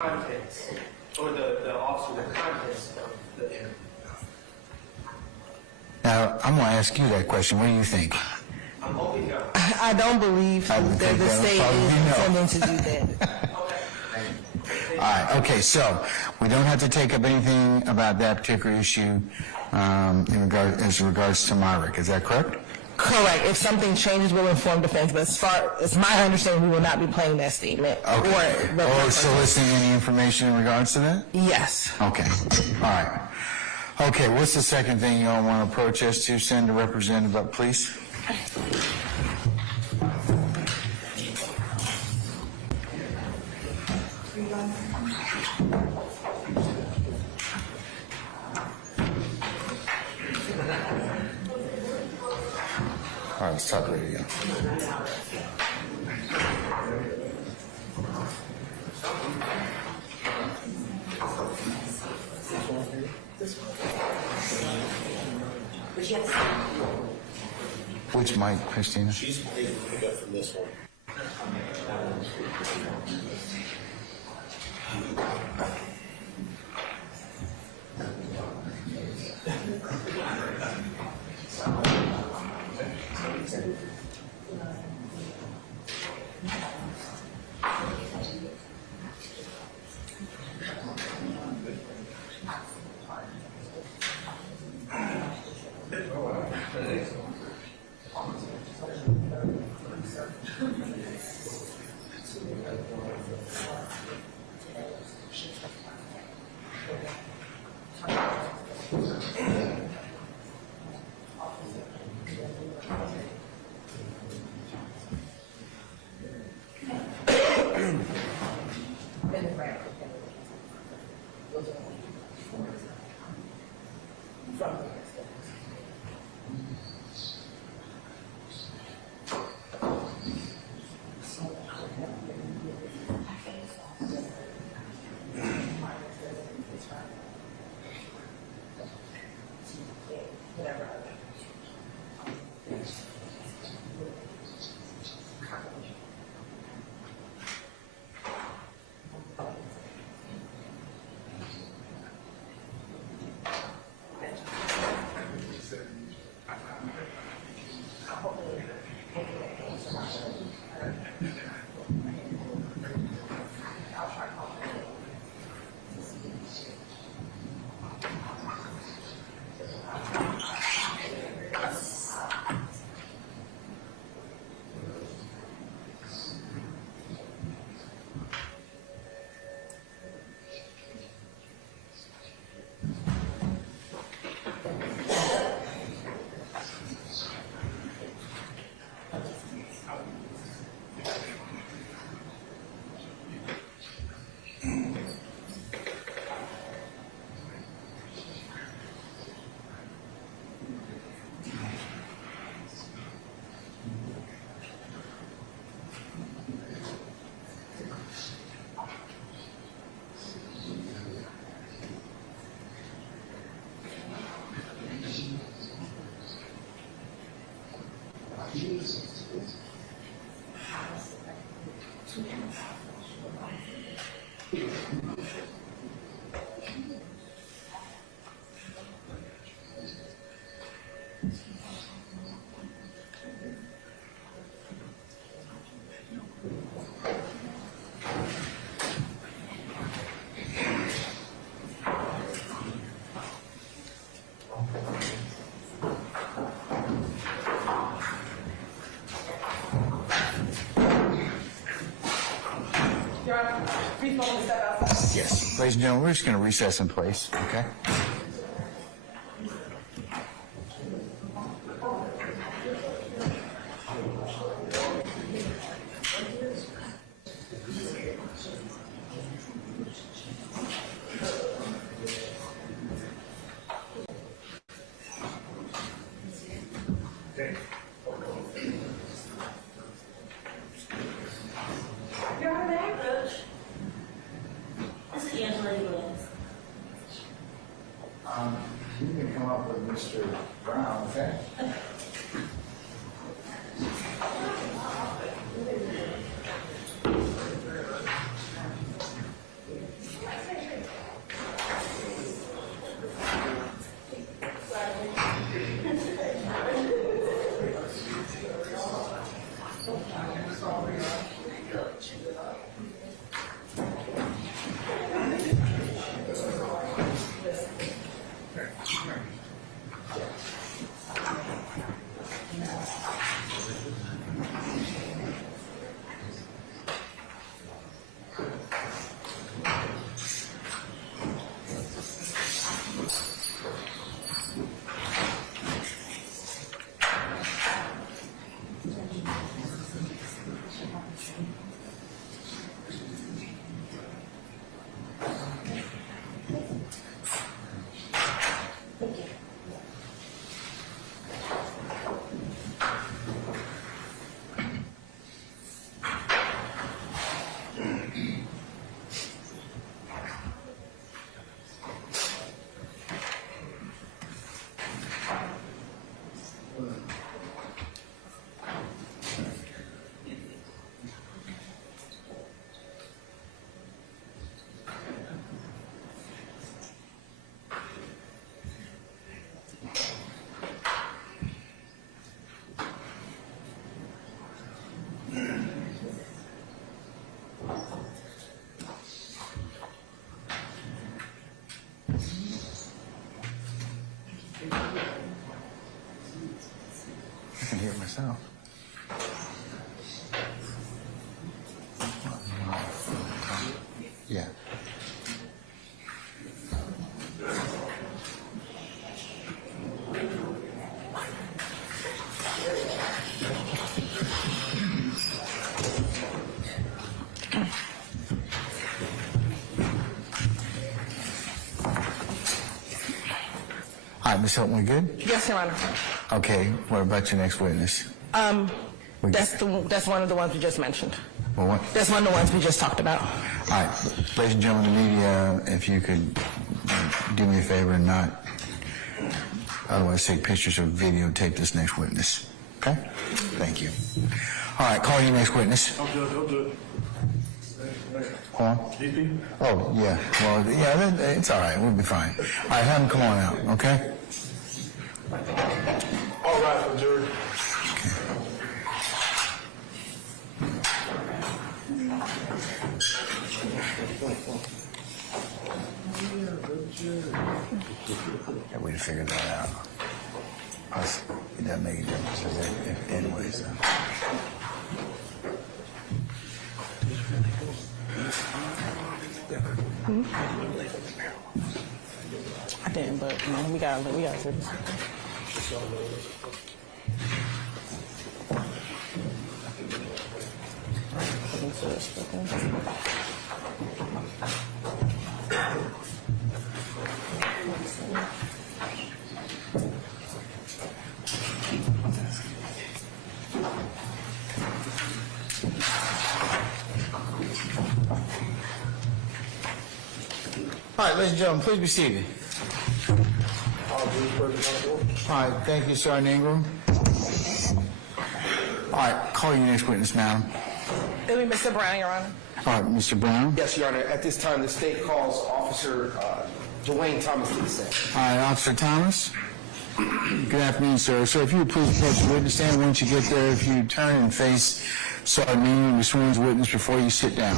contents, or the officer the contents of the. Now, I'm going to ask you that question. What do you think? I'm hoping no. I don't believe that the state is intending to do that. All right, okay, so we don't have to take up anything about that particular issue as regards to Myrick. Is that correct? Correct. If something changes, we'll inform defense. But as far as my understanding, we will not be playing that statement. Okay. Or soliciting any information in regards to that? Yes. Okay, all right. Okay, what's the second thing you all want to approach us to? Send a representative up, please. All right, let's talk radio. Which mic, Christina? She's able to pick up from this one. Yes. Ladies and gentlemen, we're just going to recess in place, okay? You can come up with Mr. Brown, okay? myself. Yeah. All right, Ms. Hilton, we good? Yes, Your Honor. Okay, what about your next witness? We- That's one of the ones we just mentioned. Well, what? That's one of the ones we just talked about. All right, ladies and gentlemen of the media, if you could do me a favor and not otherwise take pictures or videotape this next witness. Okay? Thank you. All right, call your next witness. I'm good. Go on. Oh, yeah. Well, yeah, it's all right. We'll be fine. All right, have him come on out, okay? All right, for jury. Yeah, we figure that out. Plus, it doesn't make a difference, does it? Anyways. I didn't, but we got to do this. All right, ladies and gentlemen, please be seated. All right, thank you, Sergeant Ingram. All right, call your next witness, madam. It'll be Mr. Brown, Your Honor. All right, Mr. Brown. Yes, Your Honor. At this time, the state calls Officer Dwayne Thomas to the stand. All right, Officer Thomas. Good afternoon, sir. Sir, if you would please approach the witness stand, once you get there, if you turn and face Sergeant Ingram, the sworn witness, before you sit down.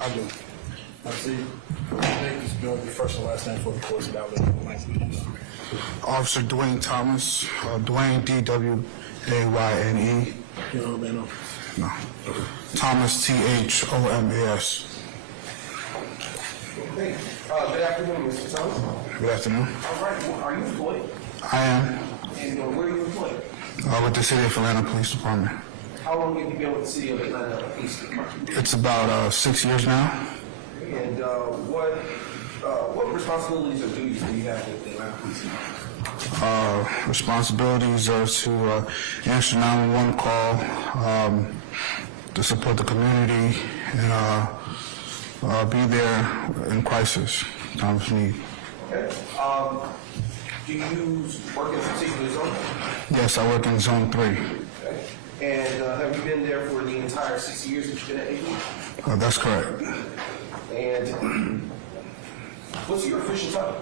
I do. I see. I think this bill be first and last name for the course of please. Officer Dwayne Thomas, Dwayne, D-W-A-Y-N-E. You know, man, No. Thomas, T-H-O-M-A-S. Hey, good afternoon, Mr. Thomas. Good afternoon. All right, well, are you employed? I am And where are you employed? with the City of Atlanta Police Department. How long have you been with the City of Atlanta Police Department? It's about 6 years now. And what responsibilities or duties do you have with the Atlanta Police Department? Responsibilities are to answer 911 call, to support the community, and be there in crisis, time of need. Okay. Do you work in a particular zone? Yes, I work in Zone 3. Okay. And have you been there for the entire 6 years that you've been at AP? That's correct. And what's your official title?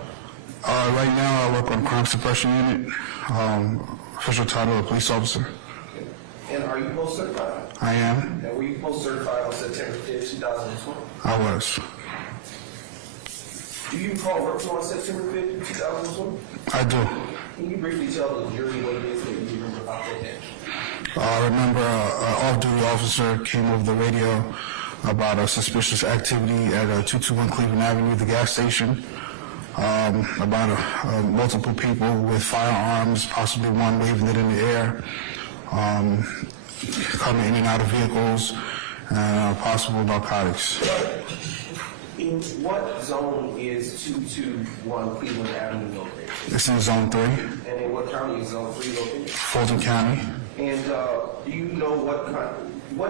Right now, I work on crime suppression unit, official title of police officer. And are you post-certified? I am. And were you post-certified on September 5th, 2020? I was. Do you recall working on September 5th, 2020? I do. Can you briefly tell the jury what it is that you remember about that day? I remember an off-duty officer came over the radio about a suspicious activity at 221 Cleveland Avenue, the gas station. About multiple people with firearms, possibly one waving it in the air, coming in and out of vehicles, and possible narcotics. In what zone is 221 Cleveland Avenue located? It's in Zone 3, And in what county is Zone 3 located? Fulton County. And do you know what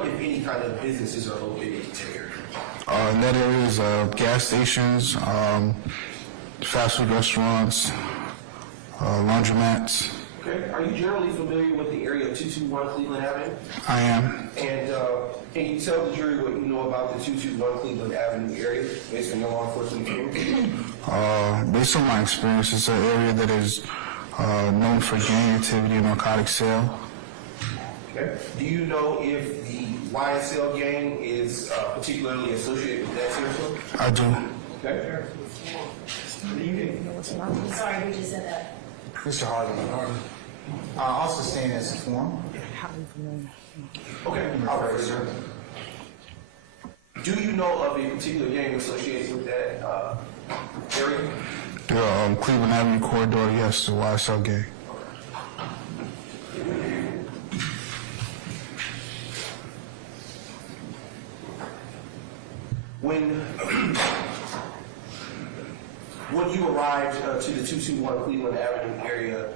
if any kind of businesses are located in that area? In that area is gas stations, fast food restaurants, laundromats. Okay. Are you generally familiar with the area of 221 Cleveland Avenue? I am. And can you tell the jury what you know about the 221 Cleveland Avenue area based on your law enforcement experience? Based on my experience, it's an area that is known for gang activity and narcotic sale. Okay. Do you know if the YSL gang is particularly associated with that territory? I do. Okay. Sorry, who just said that? Mr. Harden. Also staying as a form. Okay, all right, sir. Do you know of a particular gang associated with that area? The Cleveland Avenue corridor, yes, the YSL gang. When you arrived to the 221 Cleveland Avenue area,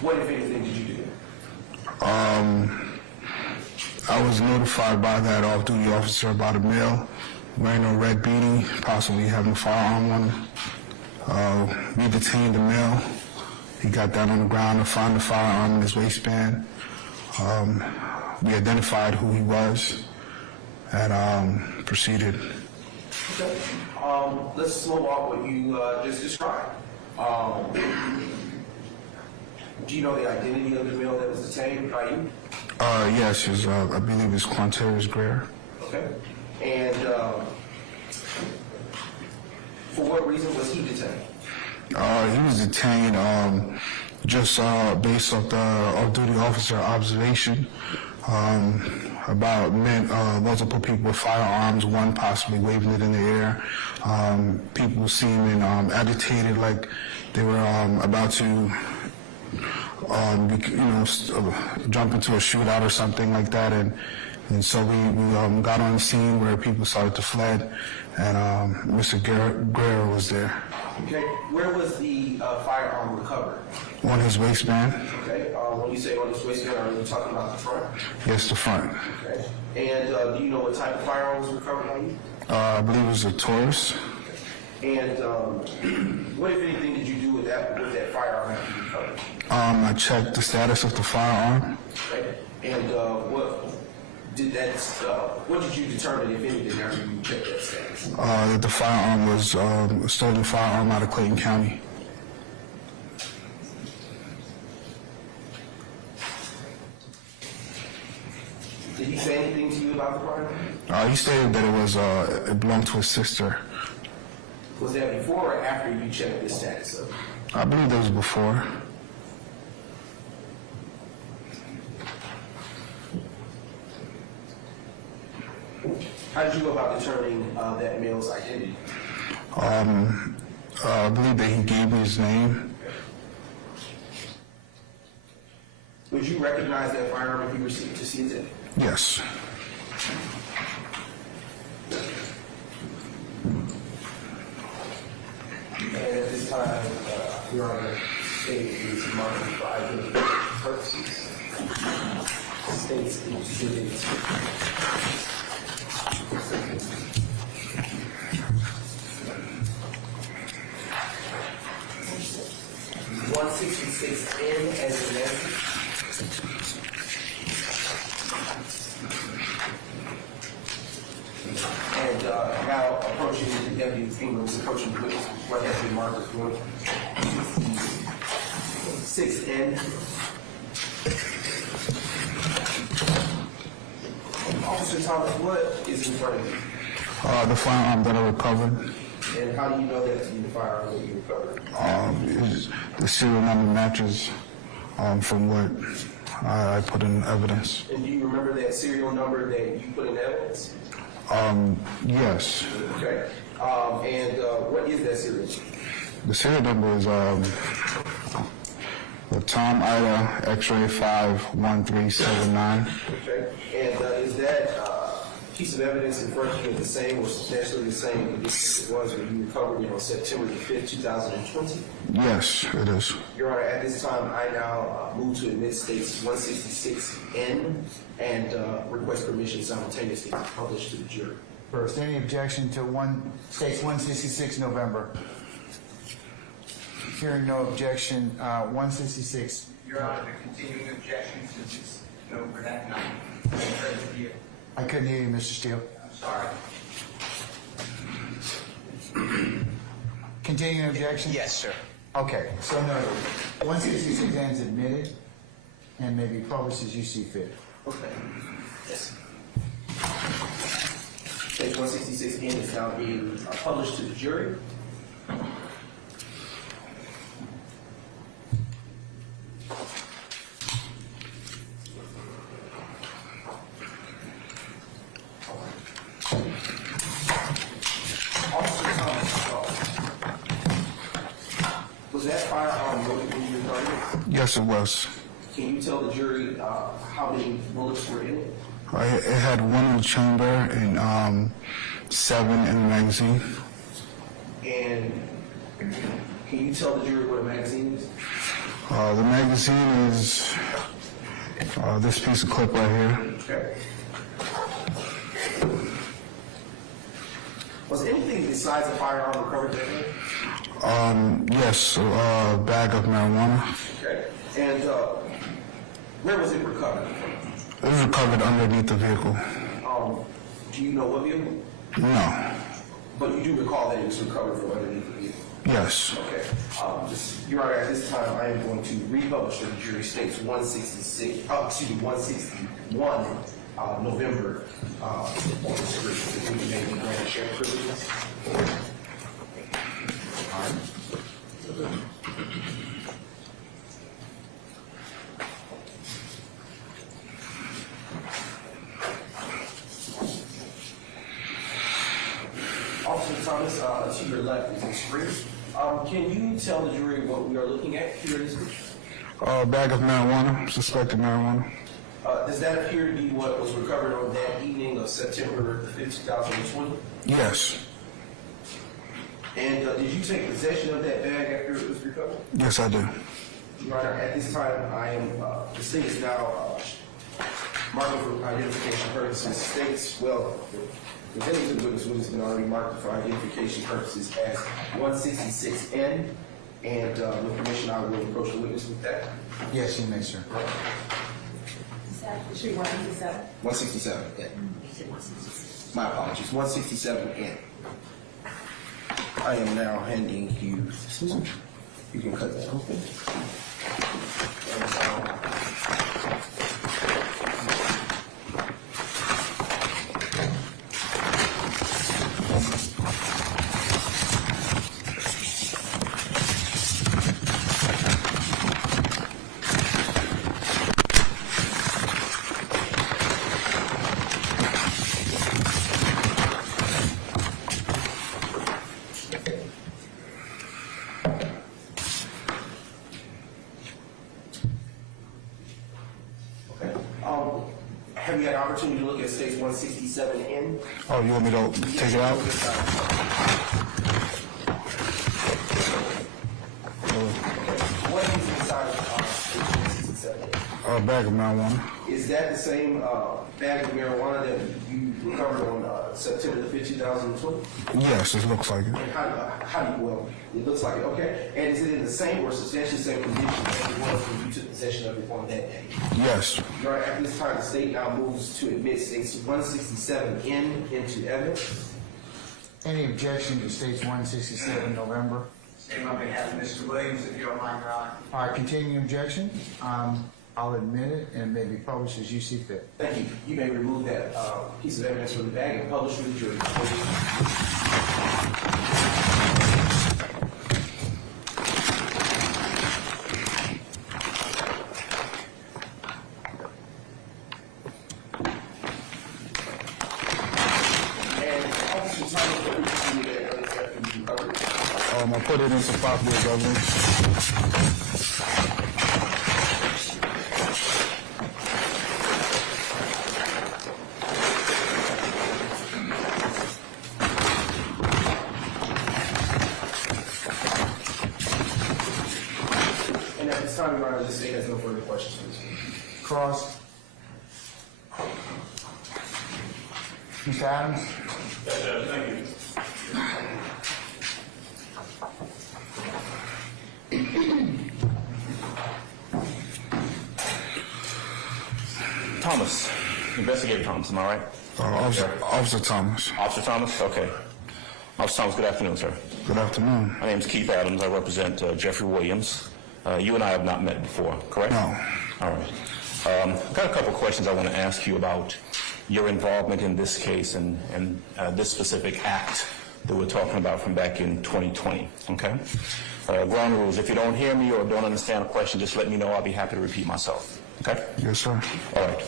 what, if anything, did you do? I was notified by that off-duty officer about a male wearing a red beanie, possibly having a firearm on him. We detained the male. He got down on the ground and found the firearm in his waistband. We identified who he was and proceeded. Okay. Let's slow walk what you just described. Do you know the identity of the male that was detained by you? Yes, I believe it's Quantarius Greer. Okay. And for what reason was he detained? He was detained just based off the off-duty officer observation about multiple people with firearms, one possibly waving it in the air, people seeming agitated, like they were about to jump into a shootout or something like that, and so we got on the scene where people started to fled, and Mr. Guerrero was there. Okay. Where was the firearm recovered? On his waistband. Okay. When you say on his waistband, are you talking about the front? Yes, the front. Okay. And do you know what type of firearm was recovered by you? I believe it was a Taurus. And what, if anything, did you do with that firearm after you recovered? I checked the status of the firearm. Okay. And what did you determine, if anything, after you checked that status? That the firearm was a stolen firearm out of Clayton County. Did he say anything to you about the firearm? He stated that it belonged to his sister. Was that before or after you checked the status of it? I believe that was before. How did you go about determining that male's identity? I believe that he gave me his name. Would you recognize that firearm if you were to see it? Yes. And at this time, Your Honor, state is marked for identification purposes. States exhibit 166N as in Nancy. And now approaching the deputy finger, approaching the witness, what has been marked as 166N. Officer Thomas, what is in front of you? The firearm that I recovered. And how do you know that to be the firearm that you recovered? The serial number matches from what I put in evidence. And do you remember that serial number that you put in evidence? Yes. Okay. And what is that serial number? The serial number is the Tom Ida X-ray 51379. Okay. And is that piece of evidence in front of you the same or substantially the same condition as it was when you recovered it on September the 5th, 2020? Yes, it is. Your Honor, at this time, I now move to admit states 166N and request permission simultaneously to publish to the jury. First, any objection to states 166 November? Hearing no objection, 166. Your Honor, the continuing objection since it's over that night. I couldn't hear you, Mr. Steele. I'm sorry. Continuing objection? Yes, sir. Okay, so noted. 166 ends admitted and may be published as you see fit. Okay. Yes. Page 166N is now being published to the jury. Officer Thomas, was that firearm loaded when you were targeted? Yes, it was. Can you tell the jury how many bullets were in it? It had 1 in the chamber and 7 in the magazine. And can you tell the jury what a magazine is? The magazine is this piece of clip right here. Okay. Was anything besides a firearm recovered that day? Yes, a bag of marijuana. Okay. And where was it recovered? It was recovered underneath the vehicle. Do you know what vehicle? No. But you do recall that it was recovered from underneath the vehicle? Yes. Okay. Your Honor, at this time, I am going to republish the jury states 161, November, on the screen. If we can maybe grant a share privileges. Officer Thomas, to your left is the screen. Can you tell the jury what we are looking at here in this picture? A bag of marijuana, suspected marijuana. Does that appear to be what was recovered on that evening of September 5th, 2020? Yes. And did you take possession of that bag after it was recovered? Yes, I do. Your Honor, at this time, the state is now marking for identification purposes. States, well, the presenting to the witness has been already marked for identification purposes as 166N. And with permission, I will approach the witness with that. Yes, you may, sir. 167, yeah. My apologies, 167N. I am now handing you scissors. You can cut that open. Have you had an opportunity to look at states 167N? Oh, you want me to take it out? What is inside of state 167N? A bag of marijuana. Is that the same bag of marijuana that you recovered on September the 5th, 2020? Yes, it looks like it. And how do you, well, it looks like it, okay. And is it in the same or substantially same condition as it was when you took possession of it on that day? Yes. Your Honor, at this time, the state now moves to admit states 167N into evidence. Any objection to states 167 November? Same on behalf of Mr. Williams, if you don't mind, Your Honor. All right, continuing objection. I'll admit it, and it may be published as you see fit. Thank you. You may remove that piece of evidence from the bag and publish with the jury. And Officer Thomas, what did you do with that evidence after you recovered it? I put it into property of government. And at this time, Your Honor, the state has no further questions for this case. Cross. Mr. Adams? Thomas, Investigator Thomas, am I right? Officer Thomas. Officer Thomas, okay. Officer Thomas, good afternoon, sir. Good afternoon. My name is Keith Adams. I represent Jeffrey Williams. You and I have not met before, correct? No. All right. I've got a couple questions I want to ask you about your involvement in this case and this specific act that we're talking about from back in 2020, okay? Ground rules, if you don't hear me or don't understand a question, just let me know. I'll be happy to repeat myself, okay? Yes, sir. All right.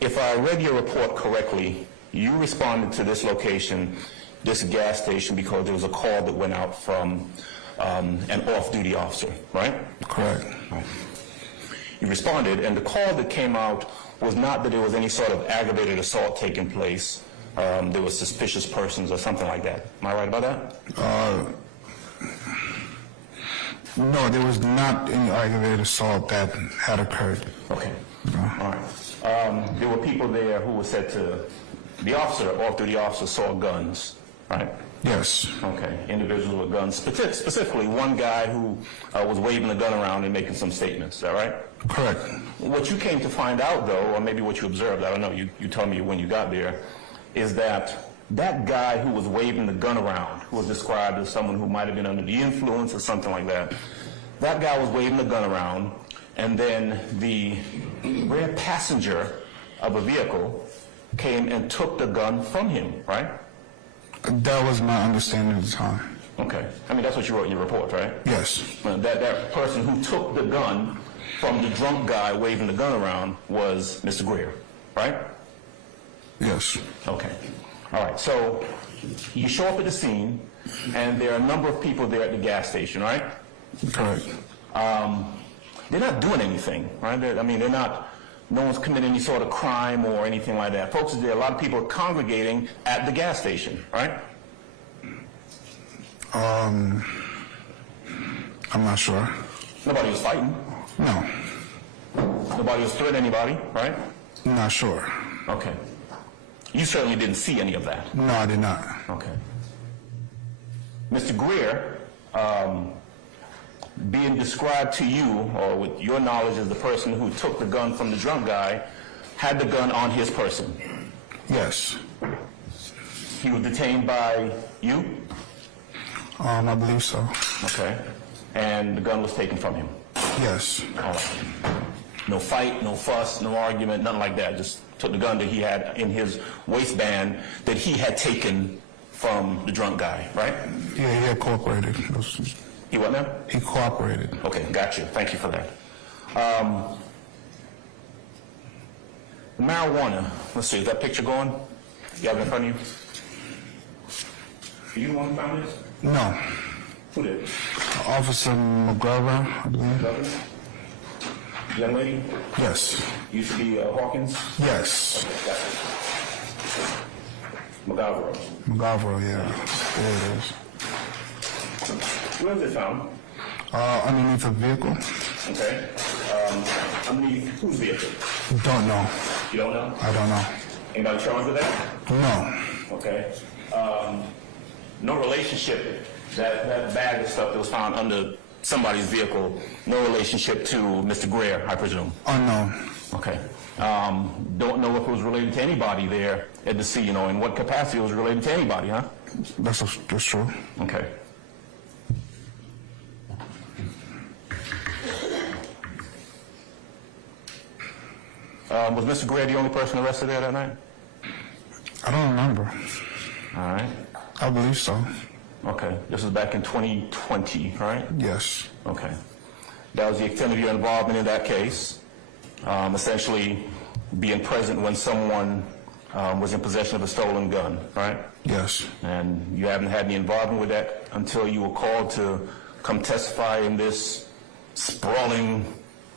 If I read your report correctly, you responded to this location, this gas station, because there was a call that went out from an off-duty officer, right? Correct. Right. You responded, and the call that came out was not that there was any sort of aggravated assault taking place. There was suspicious persons or something like that. Am I right about that? No, there was not any aggravated assault that had occurred. Okay. All right. There were people there who were said to, the officer, off-duty officer, saw guns, right? Yes. Okay. Individuals with guns. Specifically, one guy who was waving the gun around and making some statements. Is that right? Correct. What you came to find out, though, or maybe what you observed, I don't know, you told me when you got there, is that that guy who was waving the gun around, who was described as someone who might have been under the influence or something like that, that guy was waving the gun around, and then the rear passenger of a vehicle came and took the gun from him, right? That was my understanding at the time. Okay. I mean, that's what you wrote in your report, right? Yes. That person who took the gun from the drunk guy waving the gun around was Mr. Greer, right? Yes. Okay. All right. So you show up at the scene, and there are a number of people there at the gas station, right? Correct. They're not doing anything, right? They're not, no one's committing any sort of crime or anything like that. Folks, there are a lot of people congregating at the gas station, right? I'm not sure. Nobody was fighting. No. Nobody was threatening anybody, right? Not sure. Okay. You certainly didn't see any of that. No, I did not. Okay. Mr. Greer, being described to you, or with your knowledge as the person who took the gun from the drunk guy, had the gun on his person. Yes. He was detained by you? I believe so. Okay. And the gun was taken from him? Yes. All right. No fight, no fuss, no argument, nothing like that. Just took the gun that he had in his waistband that he had taken from the drunk guy, right? Yeah, he had cooperated. He what now? He cooperated. Okay, got you. Thank you for that. Marijuana. Let's see, is that picture going? You have it in front of you? You the one who found this? No. Who did? Officer McGovern, I believe. Young lady? Yes. Used to be Hawkins? Yes. McGovern. McGovern, yeah. There it is. Where was it found? Underneath a vehicle. Okay. Underneath whose vehicle? Don't know. You don't know? I don't know. Anybody charged with that? No. Okay. No relationship, that bag of stuff that was found under somebody's vehicle, no relationship to Mr. Greer, I presume? Unknown. Okay. Don't know if it was related to anybody there at the scene, in what capacity it was related to anybody, huh? That's true. Okay. Was Mr. Greer the only person arrested there that night? I don't remember. All right. I believe so. Okay. This was back in 2020, right? Yes. Okay. That was the extent of your involvement in that case, essentially being present when someone was in possession of a stolen gun, right? Yes. And you haven't had any involvement with that until you were called to come testify in this sprawling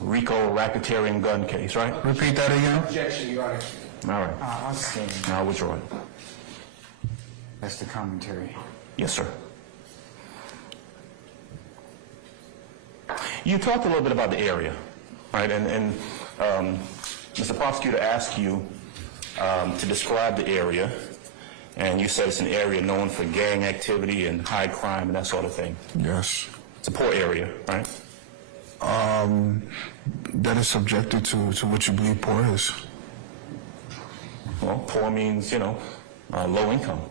Rico racketeering gun case, right? Repeat that again. Objection, Your Honor. All right. I'll stand. Now withdraw it. That's the commentary. Yes, sir. You talked a little bit about the area, right? And Mr. Prosecutor asked you to describe the area, and you said it's an area known for gang activity and high crime and that sort of thing. Yes. It's a poor area, right? That is subjected to what you believe poor is. Well, poor means, low income.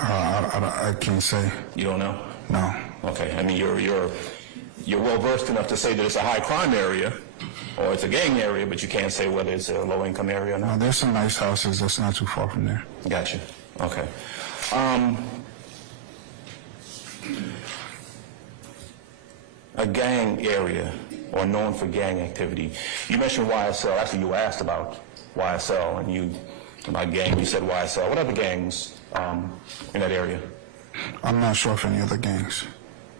I can't say. You don't know? No. Okay. I mean, you're well versed enough to say that it's a high crime area, or it's a gang area, but you can't say whether it's a low-income area or not? There's some nice houses that's not too far from there. Gotcha. Okay. A gang area, or known for gang activity. You mentioned YSL. Actually, you were asked about YSL, and about gang, you said YSL. What other gangs in that area? I'm not sure of any other gangs.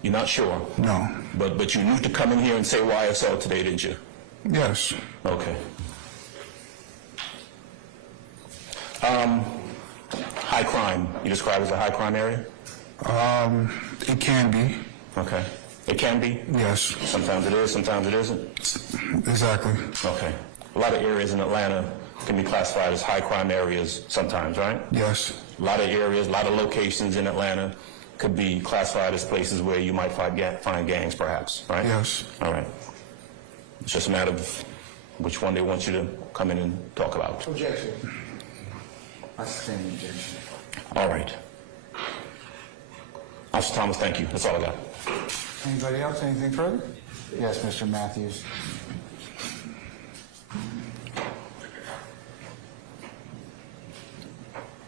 You're not sure? No. But you knew to come in here and say YSL today, didn't you? Yes. Okay. High crime. You describe it as a high crime area? It can be. Okay. It can be? Yes. Sometimes it is, sometimes it isn't? Exactly. Okay. A lot of areas in Atlanta can be classified as high crime areas sometimes, right? Yes. A lot of areas, a lot of locations in Atlanta could be classified as places where you might find gangs, perhaps, right? Yes. All right. It's just a matter of which one they want you to come in and talk about. Objection. I sustain the objection. All right. Officer Thomas, thank you. That's all I got. Anybody else, anything further? Yes, Mr. Matthews.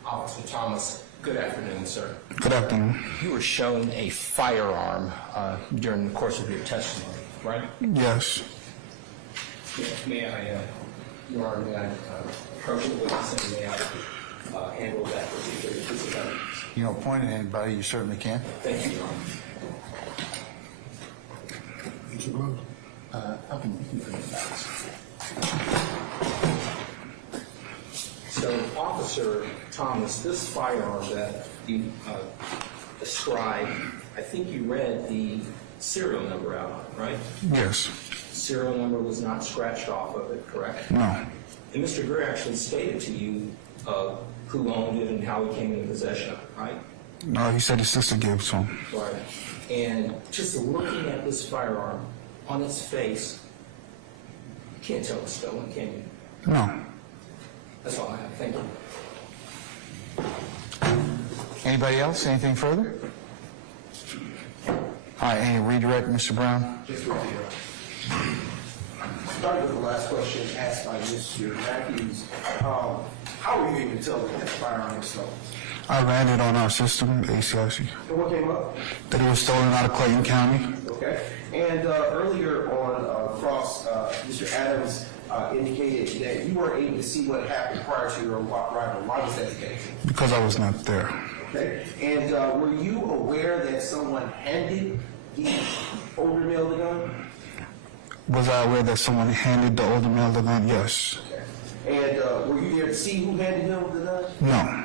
Officer Thomas, good afternoon, sir. Good afternoon. You were shown a firearm during the course of your testimony, right? Yes. May I, Your Honor, may I approach the witness and may I handle that particular piece of evidence? You don't point at anybody, you certainly can. Thank you, Your Honor. How can you put it back? So, Officer Thomas, this firearm that you described, I think you read the serial number out on it, right? Yes. Serial number was not scratched off of it, correct? No. And Mr. Greer actually stated to you who owned it and how he came into possession of it, right? No, he said his sister gave it to him. Right. And just looking at this firearm on its face, you can't tell it's stolen, can you? No. That's all I have. Thank you. Anybody else, anything further? All right, any redirect, Mr. Brown? Just right here. Starting with the last question asked by Mr. Matthews, how were you able to tell that that firearm was stolen? I ran it on our system, ACIC, And what came up? that it was stolen out of Clayton County. Okay. And earlier on cross, Mr. Adams indicated that you weren't able to see what happened prior to your arrival. Why was that the case? Because I was not there. Okay. And were you aware that someone handed the older male the gun? Was I aware that someone handed the older male the gun? Yes. Okay. And were you there to see who handed him the gun? No.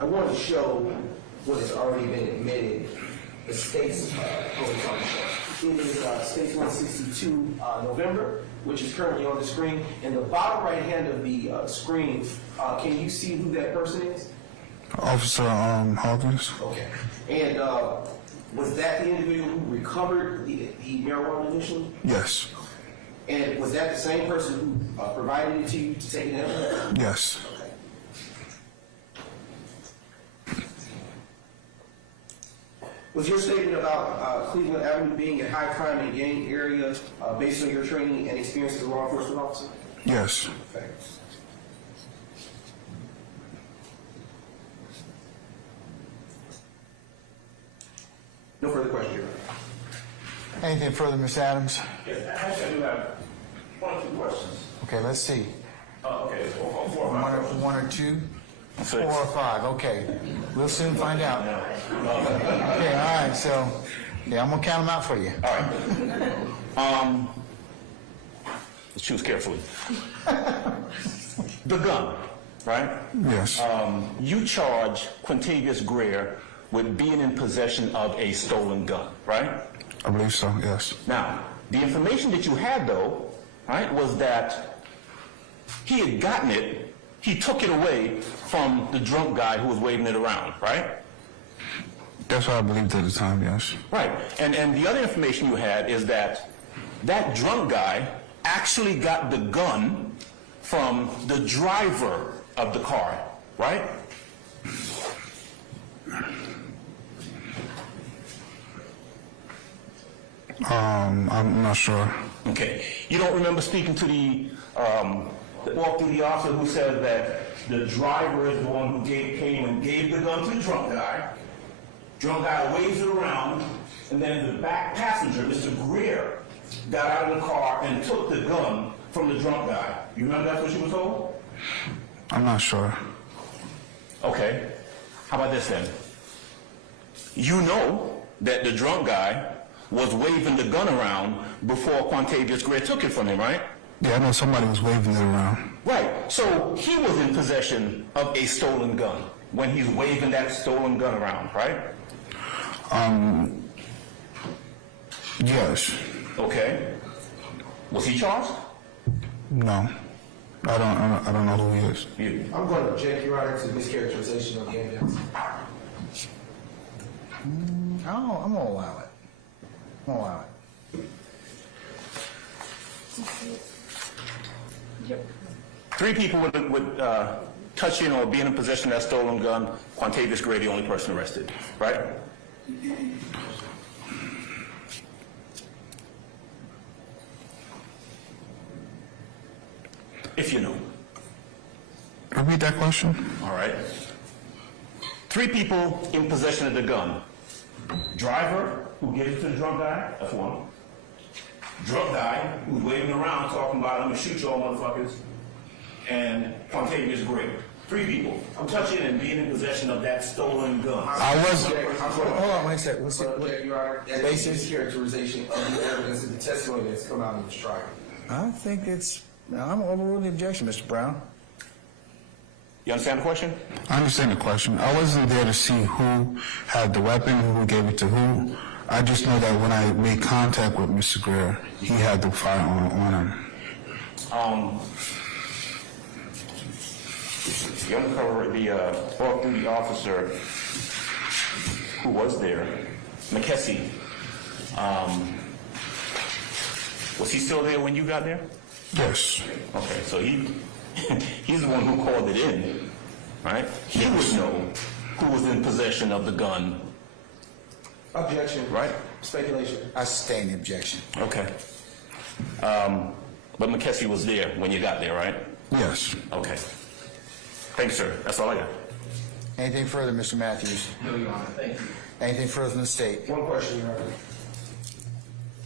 I want to show what has already been admitted. The state's it is State's 162 November, which is currently on the screen. In the bottom right hand of the screen, can you see who that person is? Officer Hawkins? Okay. And was that the individual who recovered the marijuana initially? Yes. And was that the same person who provided it to you to take it out? Yes. Was your statement about Cleveland Avenue being a high crime and gang area based on your training and experience as a law enforcement officer? Yes. Okay. No further questions. Anything further, Ms. Adams? Yes, actually, I do have one or two questions. Okay, let's see. Okay, four. One or two? 6. 4 or 5, okay. We'll soon find out. Okay, all right, so, yeah, I'm gonna count them out for you. All right. Let's choose carefully. The gun, right? Yes. You charge Quintavious Greer with being in possession of a stolen gun, right? I believe so, yes. Now, the information that you had, though, right, was that he had gotten it, he took it away from the drunk guy who was waving it around, right? That's what I believed at the time, yes. Right. And the other information you had is that that drunk guy actually got the gun from the driver of the car, right? I'm not sure. Okay. You don't remember speaking to the off-duty officer who said that the driver is the one who came and gave the gun to the drunk guy. Drunk guy waves it around, and then the back passenger, Mr. Greer, got out of the car and took the gun from the drunk guy. You remember that's what she was told? I'm not sure. Okay. How about this then? You know that the drunk guy was waving the gun around before Quantavious Greer took it from him, right? Yeah, I know somebody was waving it around. Right. So he was in possession of a stolen gun when he's waving that stolen gun around, right? Yes. Okay. Was he charged? No. I don't know who he is. You. I'm going to object, Your Honor, to mischaracterization of the evidence. Oh, I'm gonna allow it. I'm gonna allow it. 3 people would touching or being in possession of that stolen gun. Quantavious Greer, the only person arrested, right? If you know. Repeat that question. All right. 3 people in possession of the gun. Driver, who gave it to the drunk guy, that's one. Drunk guy, who's waving around talking about, I'm gonna shoot y'all motherfuckers. And Quantavious Greer. 3 people. I'm touching and being in possession of that stolen gun. Hold on, wait a second. What's Object, Your Honor, that is mischaracterization of the evidence and the testimony that's come out in this trial. I think I'm overruling the objection, Mr. Brown. You understand the question? I understand the question. I wasn't there to see who had the weapon, who gave it to who. I just know that when I made contact with Mr. Greer, he had the firearm on him. You uncovered the off-duty officer who was there, McKessie. Was he still there when you got there? Yes. Okay, so he's the one who called it in, right? He would know who was in possession of the gun. Objection. Right. Speculation. I sustain the objection. Okay. But McKessie was there when you got there, right? Yes. Okay. Thanks, sir. That's all I got. Anything further, Mr. Matthews? No, Your Honor. Thank you. Anything further from the state? One question, Your Honor.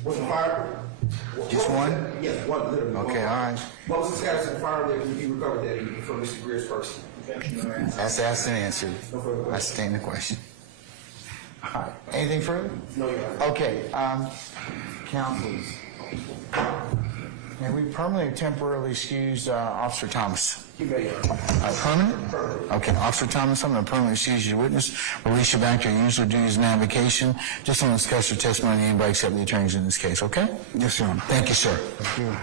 Was the fire... Just one? Yes, one, literally. Okay, all right. What was the status of the firearm that you recovered that evening from Mr. Greer's person? That's asked and answered. No further questions. I sustain the question. All right. Anything further? No, Your Honor. Okay, counsel. May we permanently, temporarily excuse Officer Thomas? You may, Your Honor. Permanent? Permanent. Okay, Officer Thomas, I'm going to permanently excuse your witness, release you back to your usual duties and avocation. Just don't discuss your testimony to anybody except the attorneys in this case, okay? Yes, Your Honor. Thank you, sir. Thank you.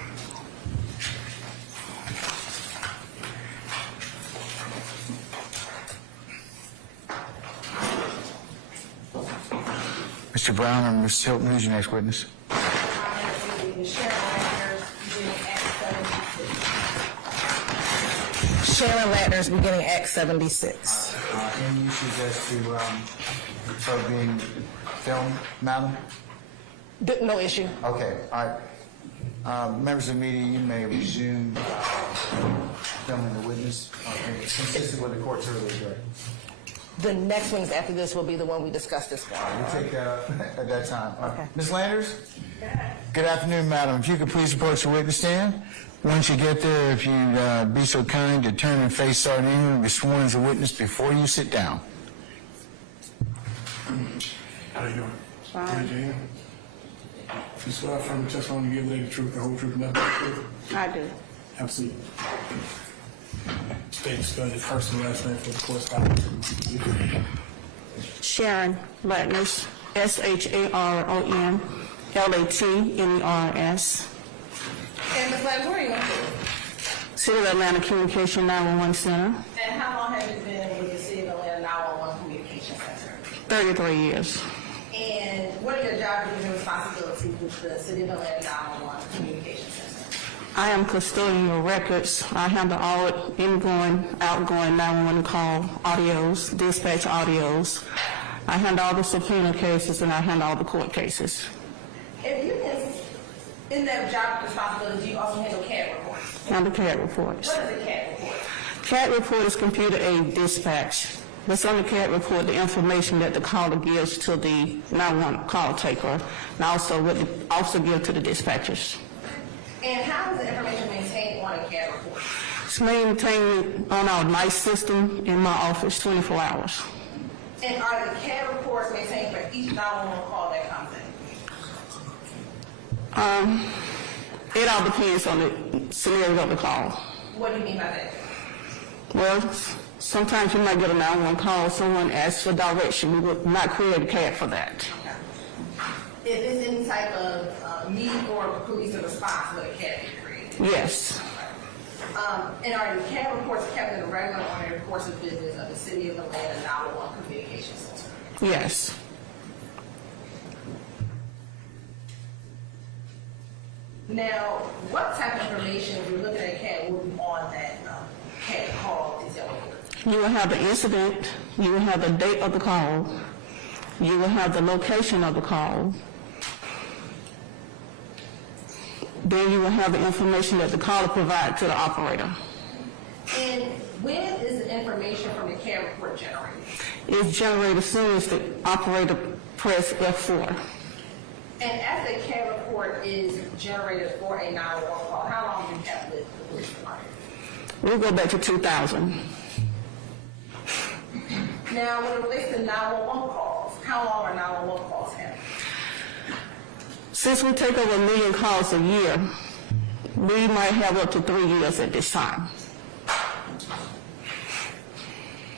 Mr. Brown or Ms. Hilton, who's your next witness? Sharon Latner's beginning Act 76. Any issues as to her being filmed, madam? No issue. Okay, all right. Members of the media, you may resume filming the witness, consistent with the court's earlier direction. The next ones after this will be the one we discussed this morning. We'll take that up at that time. Okay. Ms. Landers? Good afternoon, madam. If you could please approach the witness stand. Once you get there, if you'd be so kind to turn and face Sergeant Ingram and be sworn as a witness before you sit down. How you doing? Fine. Raise your hand. You swear affirm the testimony you give the truth, the whole truth, and nothing but the truth? I do. Have a seat. State spell your first and last name for the course. Sharon Latners, SharonLatners. And Ms. Latner, where are you going to? City of Atlanta Communication 911 Center, And how long have you been with the City of Atlanta 911 Communication Center? 33 years. And what are your job duties and responsibilities with the City of Atlanta 911 Communication Center? I am custodian of records. I handle all ingoing, outgoing 911 call audios, dispatch audios. I handle all the subpoena cases and I handle all the court cases. If you can, in that job responsibility, you also handle CAD reports. Handle CAD reports. What is a CAD report? CAD report is computer aided dispatch. What's on the CAD report, the information that the caller gives to the 911 call taker, and also what the officer gives to the dispatchers. And how is the information maintained on a CAD report? It's maintained on our NICE system in my office 24 hours. And are the CAD reports maintained for each 911 call that comes in? It all depends on the scenario of the call. What do you mean by that? Well, sometimes you might get a 911 call, someone asks for direction, we will not create a CAD for that. If it's any type of need for police response, would a CAD be created? Yes. And are the CAD reports kept in the regular ordinary course of business of the City of Atlanta 911 Communication Center? Yes. Now, what type of information, if you're looking at CAD, will be on that CAD call detail report? You will have the incident, you will have the date of the call, you will have the location of the call, then you will have the information that the caller provides to the operator. And when is the information from the CAD report generated? It's generated as soon as the operator press F4. And as the CAD report is generated for a 911 call, how long do you have with the police department? We'll go back to 2000. Now, when it relates to 911 calls, how long are 911 calls happening? Since we take over 1 million calls a year, we might have up to 3 years at this time.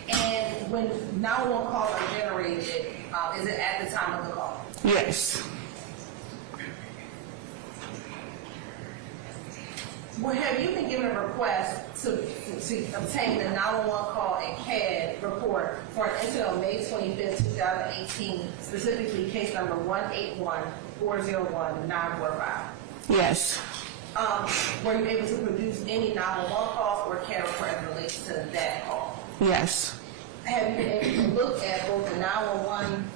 And when 911 calls are generated, is it at the time of the call? Yes. Well, have you been given a request to obtain the 911 call and CAD report for an incident on May 25th, 2018, specifically case number 181-401-945? Yes. Were you able to produce any 911 calls or CAD report as it relates to that call? Yes. Have you been able to look at both the 911,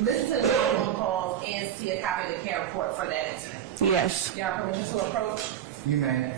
listen to the 911 calls, and see a copy of the CAD report for that incident? Yes. You have permission to approach? You may.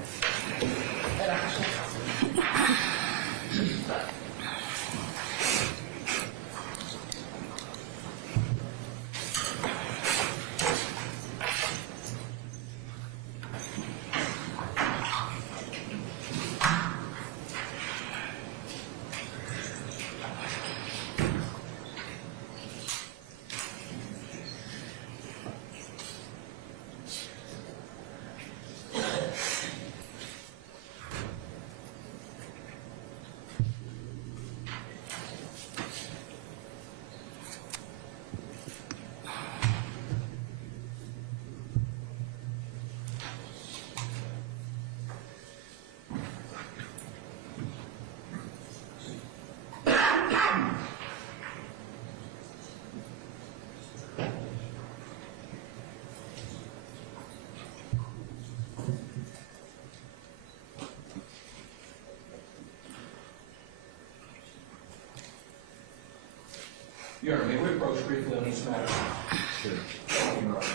Your Honor, may we approach briefly on these matters? Sure. Thank you, Your Honor.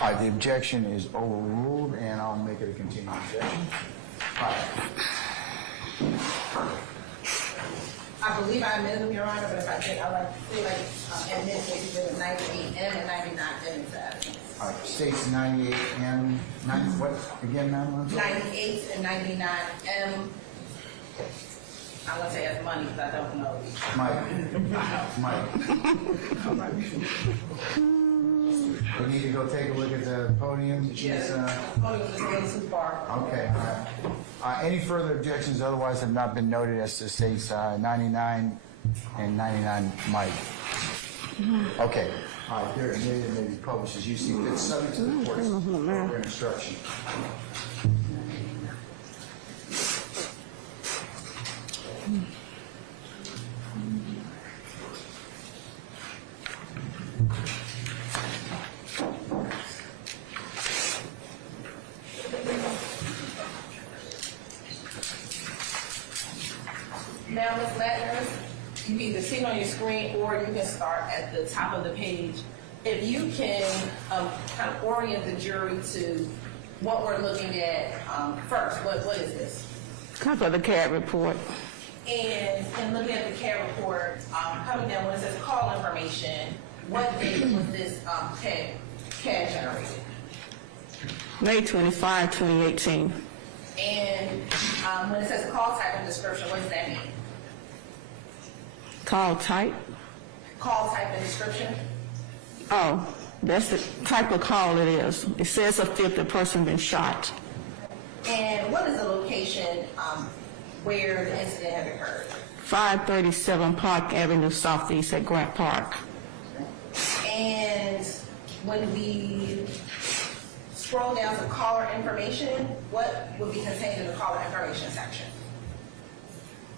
All right, the objection is overruled, and I'll make it a continuing objection. All right. I believe I amended them, Your Honor, but if I did, I'd like to say, admit cases that were 98M and 99M instead. All right, states 98M, what, again, ma'am? 98 and 99M. I want to say that's money, because I don't know. Mike. We need to go take a look at the podium. Yes, podium is way too far. Okay. Any further objections otherwise have not been noted as to states 99 and 99 Mike? Okay. All right, there may be published as you see fit, subject to the court's program instruction. Now, Ms. Latner, you can either see it on your screen or you can start at the top of the page. If you can kind of orient the jury to what we're looking at first, what is this? Copy of the CAD report. And looking at the CAD report, coming down when it says call information, what date was this CAD generated? May 25, 2018. And when it says call type and description, what does that mean? Call type? Call type and description? Oh, that's the type of call it is. It says a fifth person been shot. And what is the location where the incident had occurred? 537 Park Avenue Southeast at Grant Park. And when we scroll down to caller information, what would be contained in the caller information section?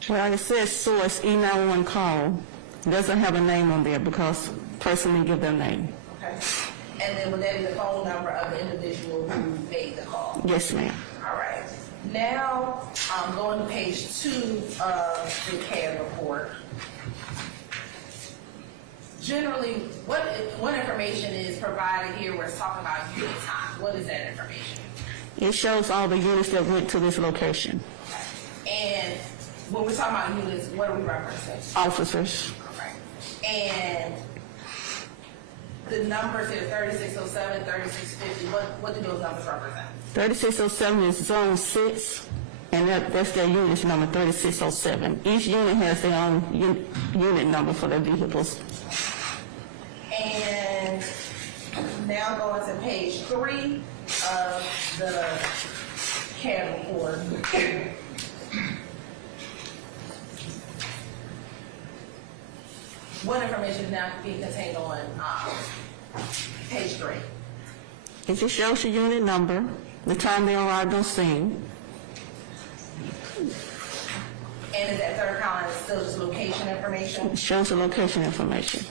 Well, it says source E911 call. It doesn't have a name on there because the person didn't give their name. Okay. And then would that be the phone number of the individual who made the call? Yes, ma'am. All right. Now, going to page 2 of the CAD report. Generally, what information is provided here where it's talking about unit time? What is that information? It shows all the units that went to this location. And when we're talking about units, what are we referencing? Officers. All right. And the numbers here, 3607, 3650, what do those numbers represent? 3607 is zone 6, and that's their unit number, 3607. Each unit has their own unit number for their vehicles. And now going to page 3 of the CAD report. What information is now being contained on page 3? It just shows your unit number, the time they arrived on scene. And is that third column still just location information? It shows the location information.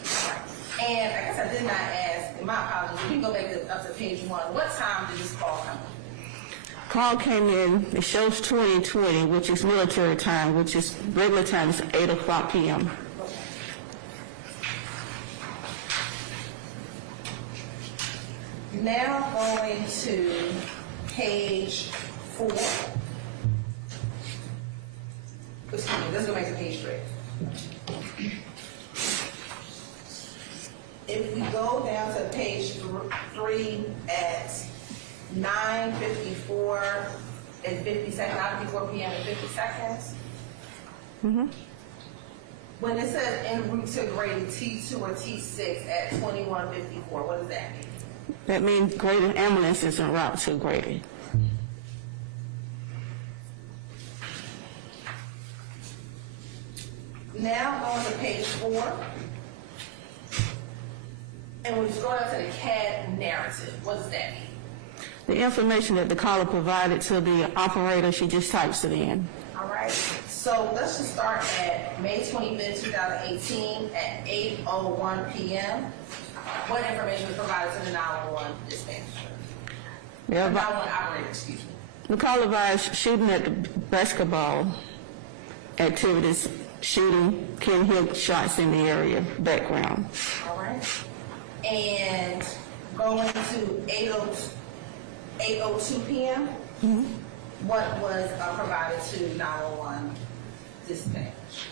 And I guess I did not ask, and my apologies, we can go back up to page 1. What time did this call come in? Call came in, it shows 2020, which is military time, which is regular time is 8 o'clock p.m. Now going to page 4. Excuse me, let's go back to page 3. If we go down to page 3 at 9:54 and 50 seconds, 9:54 p.m. and 50 seconds. When it says en route to grade T2 or T6 at 21:54, what does that mean? That means Grady ambulance is en route to Grady. Now going to page 4. And we scroll down to the CAD narrative. What does that mean? The information that the caller provided to the operator, she just types it in. All right. So let's just start at May 25th, 2018 at 8:01 p.m. What information was provided to the 911 dispatcher? The 911 operator, excuse me. The caller advised shooting at the basketball activities, shooting, can hear shots in the area, background. All right. And going to 8:02 p.m., what was provided to 911 dispatch?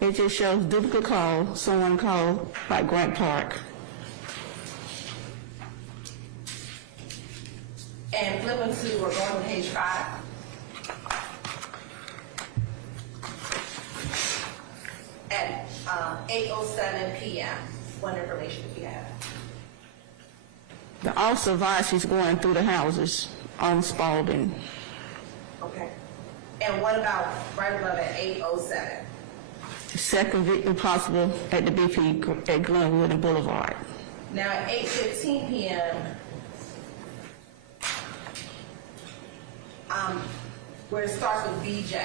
It just shows duplicate call, someone called by Grant Park. And flipping to, or going to page 5. At 8:07 p.m., what information do you have? The officer advised she's going through the houses on Spalding. Okay. And what about right above at 8:07? Second victim possible at the BP at Glenwood and Boulevard. Now at 8:15 p.m., where it starts with BJ,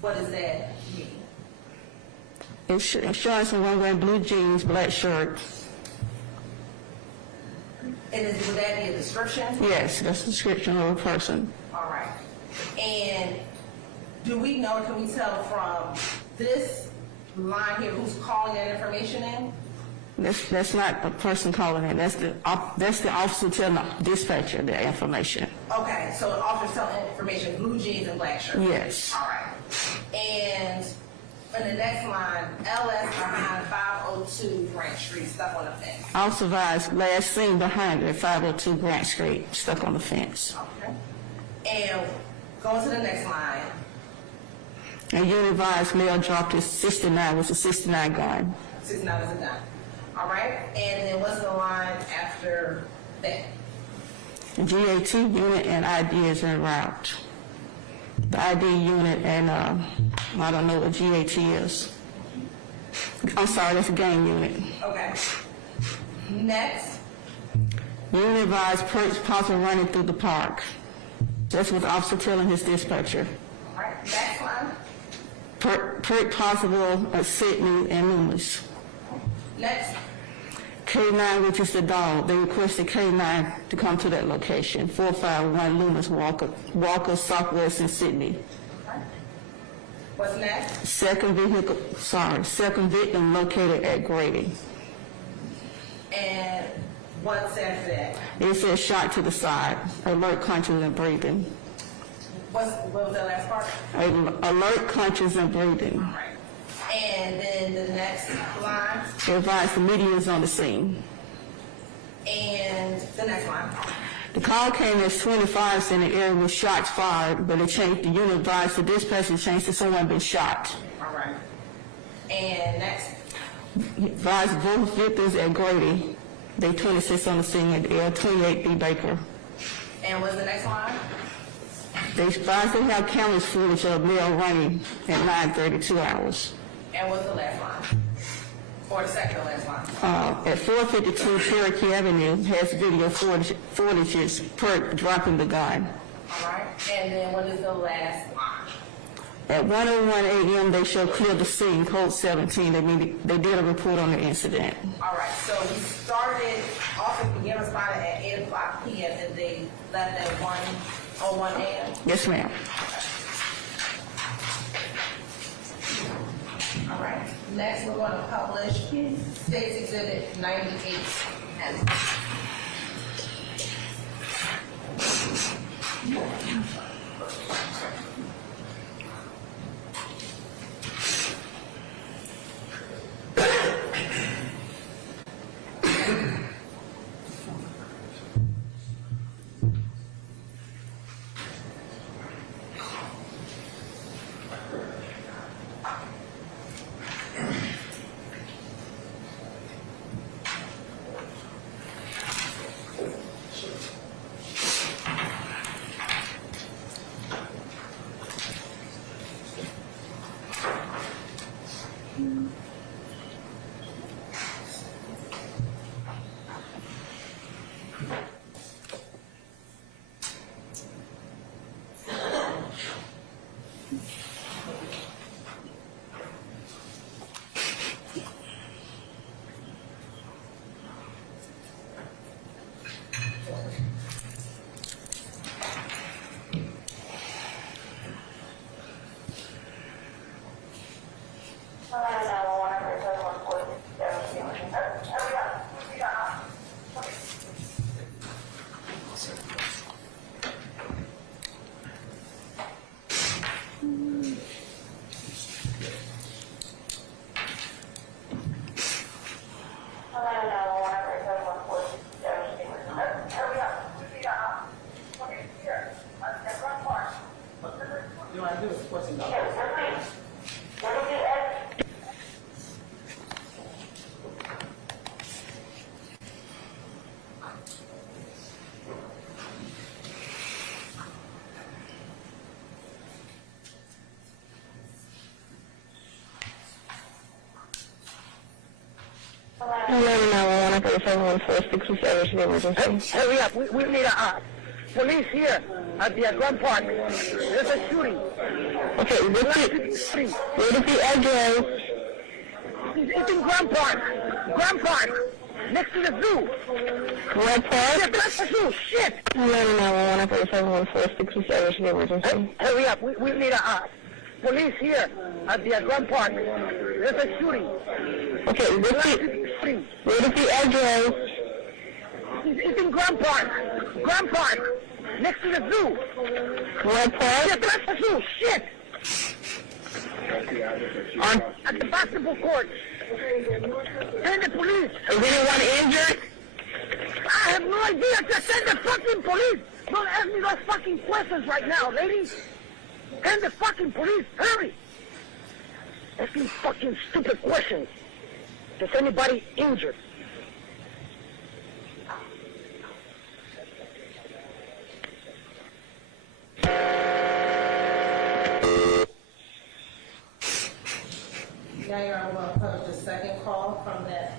what does that mean? Showing someone wearing blue jeans, black shirt. And would that be a description? Yes, that's the description of a person. All right. And do we know, can we tell from this line here who's calling that information in? That's not a person calling in. That's the officer telling the dispatcher the information. Okay, so the officer's telling information, blue jeans and black shirt. Yes. All right. And in the next line, LS behind 502 Grant Street, stuck on the fence. Officer advised last seen behind it at 502 Grant Street, stuck on the fence. Okay. And going to the next line. And unit advised male dropped his 69 with a 69 gun. 69 is a gun. All right. And then what's the line after that? GAT unit and ID is en route. The ID unit and I don't know what GAT is. I'm sorry, that's a gang unit. Okay. Next. Unit advised Perch possible running through the park. That's what the officer telling his dispatcher. All right. Next line. Perch possible at Sydney and Loomis. Next. K9, which is the dog, they requested K9 to come to that location, 451 Loomis Walker, Southwest in Sydney. Okay. What's next? Second victim located at Grady. And what says that? It says shot to the side, alert, conscious, and breathing. What was the last part? Alert, conscious, and breathing. All right. And then the next line. They advised the media is on the scene. And the next line. The call came as 25 in the area with shots fired, but it changed. The unit advised the dispatcher changed to someone been shot. All right. And next. Advised both victims at Grady. They 26 on the scene at L 28B Baker. And what's the next line? They advised they have cameras footage of male running at 9:32 hours. And what's the last line? Or the second to last line? At 452 Cherokee Avenue has video footage Perk dropping the gun. All right. And then what is the last line? At 1:01 a.m. they show clear the scene, code 17. They did a report on the incident. All right. So we started, officer began responding at 8 o'clock p.m. and they left at 1:01 a.m. Yes, ma'am. All right. Next, we're going to publish State's Exhibit 98. Hurry up, we need a police here at the Grand Park. There's a shooting. Okay, what is the address? It's in Grand Park, next to the zoo. Grand Park? Yeah, that's the zoo, shit. 991 for 714 emergency. Hurry up, we need a police here at the Grand Park. There's a shooting. Okay, what is the address? It's in Grand Park, next to the zoo. Grand Park? Yeah, that's the zoo, shit. at the basketball court. Send the police. Is anyone injured? I have no idea. Just send the fucking police. Don't ask me those fucking questions right now, ladies. Send the fucking police. Hurry. Asking fucking stupid questions. Is anybody injured? Now, Your Honor, we're going to publish the second call from that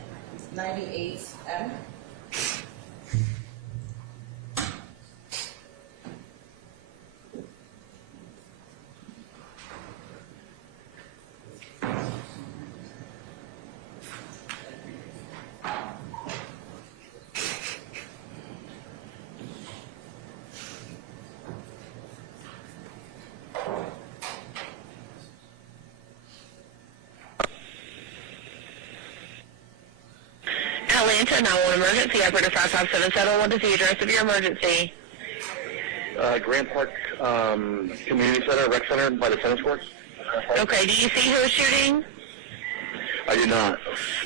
98M. Atlanta, 911 emergency, operator 5577. What is the address of your emergency? Grand Park Community Center, Rec Center by the tennis courts. Okay, do you see who is shooting? I do not.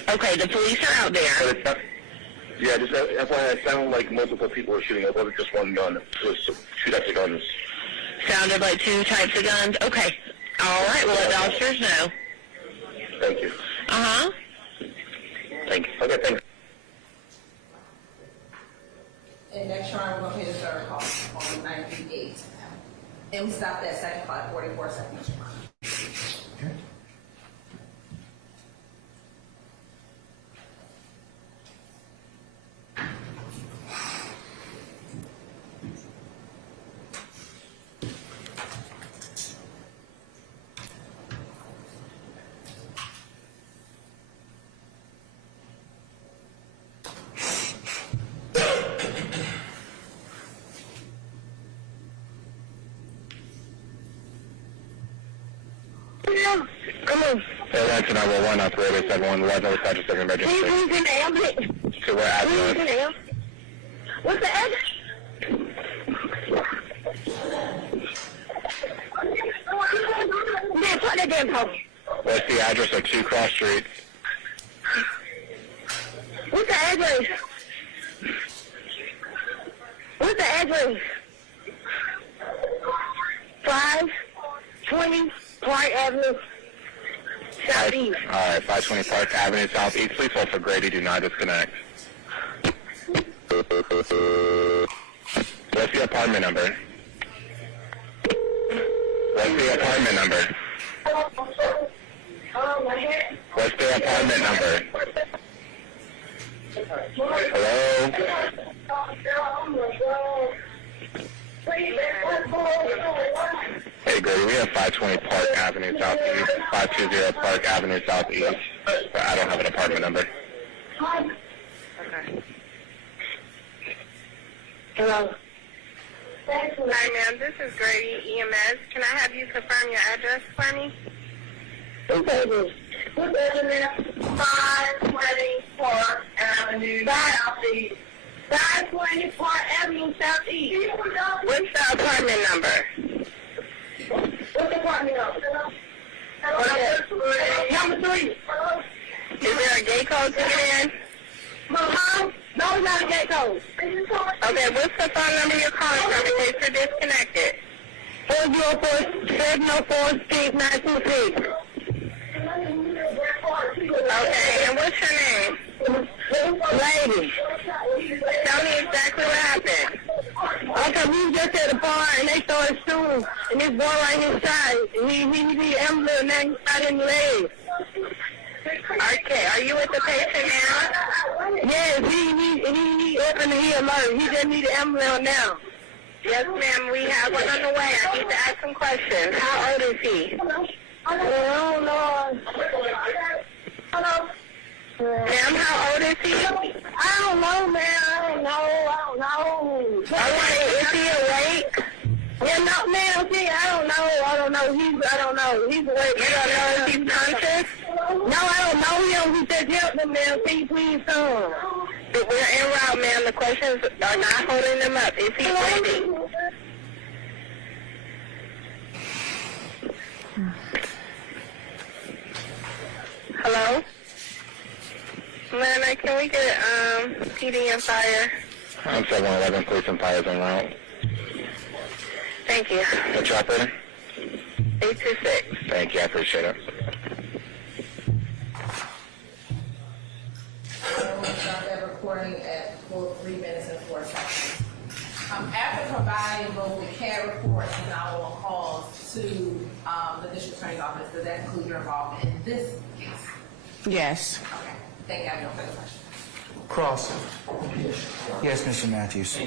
Okay, the police are out there. But it's not, yeah, just FYI, it sounded like multiple people were shooting. It wasn't just one gun. It was two types of guns. Sounded like two types of guns? Okay. All right, we'll let the officers know. Thank you. Uh-huh. Thank you. Okay, thanks. And next, Your Honor, we're going to pay the third call on 98. And we stopped that second call at 44 seconds, Your Honor. Okay. Come on. Atlanta 911 operator 711 with Sergeant Second Emergency. Who's in the ambulance? So we're at Who's in the ambulance? What's the address? Man, put that damn phone. What's the address of 2 Cross Street? What's the address? What's the address? 520 Park Avenue, Southeast. All right, 520 Park Avenue Southeast. Please hold for Grady. Do not disconnect. What's the apartment number? What's the apartment number? What's the apartment number? Hello? Hey, Grady, we have 520 Park Avenue Southeast, 520 Park Avenue Southeast. But I don't have an apartment number. Okay. Hello. Hi, ma'am. This is Grady, EMS. Can I have you confirm your address for me? What's the address? What's the address? 520 Park Avenue Southeast. 520 Park Avenue Southeast. What's the apartment number? What's the apartment number? Number 3. Is there a gate code to get in? No, it's not a gate code. Okay, what's the phone number you're calling from in case you're disconnected? 404-704-6926. Okay, and what's your name? Lady. Tell me exactly what happened. Okay, we was just at the bar and they started shooting, and this boy right inside, he need ambulance and then he shot in the leg. Okay, are you with the patient now? Yes, he up in the heel alert. He just need an ambulance now. Yes, ma'am, we have one on the way. I need to ask some questions. How old is he? I don't know. Hello? Ma'am, how old is he? I don't know, man. I don't know. Okay, is he awake? Yeah, no, man, see, I don't know. He's awake. You don't know if he's conscious? No, I don't know him. He just helped him, man. Please come. But we're en route, ma'am. The questions are not holding them up. Is he breathing? Hello? Leonard, can we get PD and fire? I'm 711, police and fires en route. Thank you. What's your operator? 826. Thank you, I appreciate it. So we'll start that recording at 3 minutes and 4 seconds. After providing both the CAD report and 911 calls to the district attorney's office, does that include your involvement in this case? Yes. Okay. Thank you. I have no further questions. Cross. Yes, Mr. Matthews.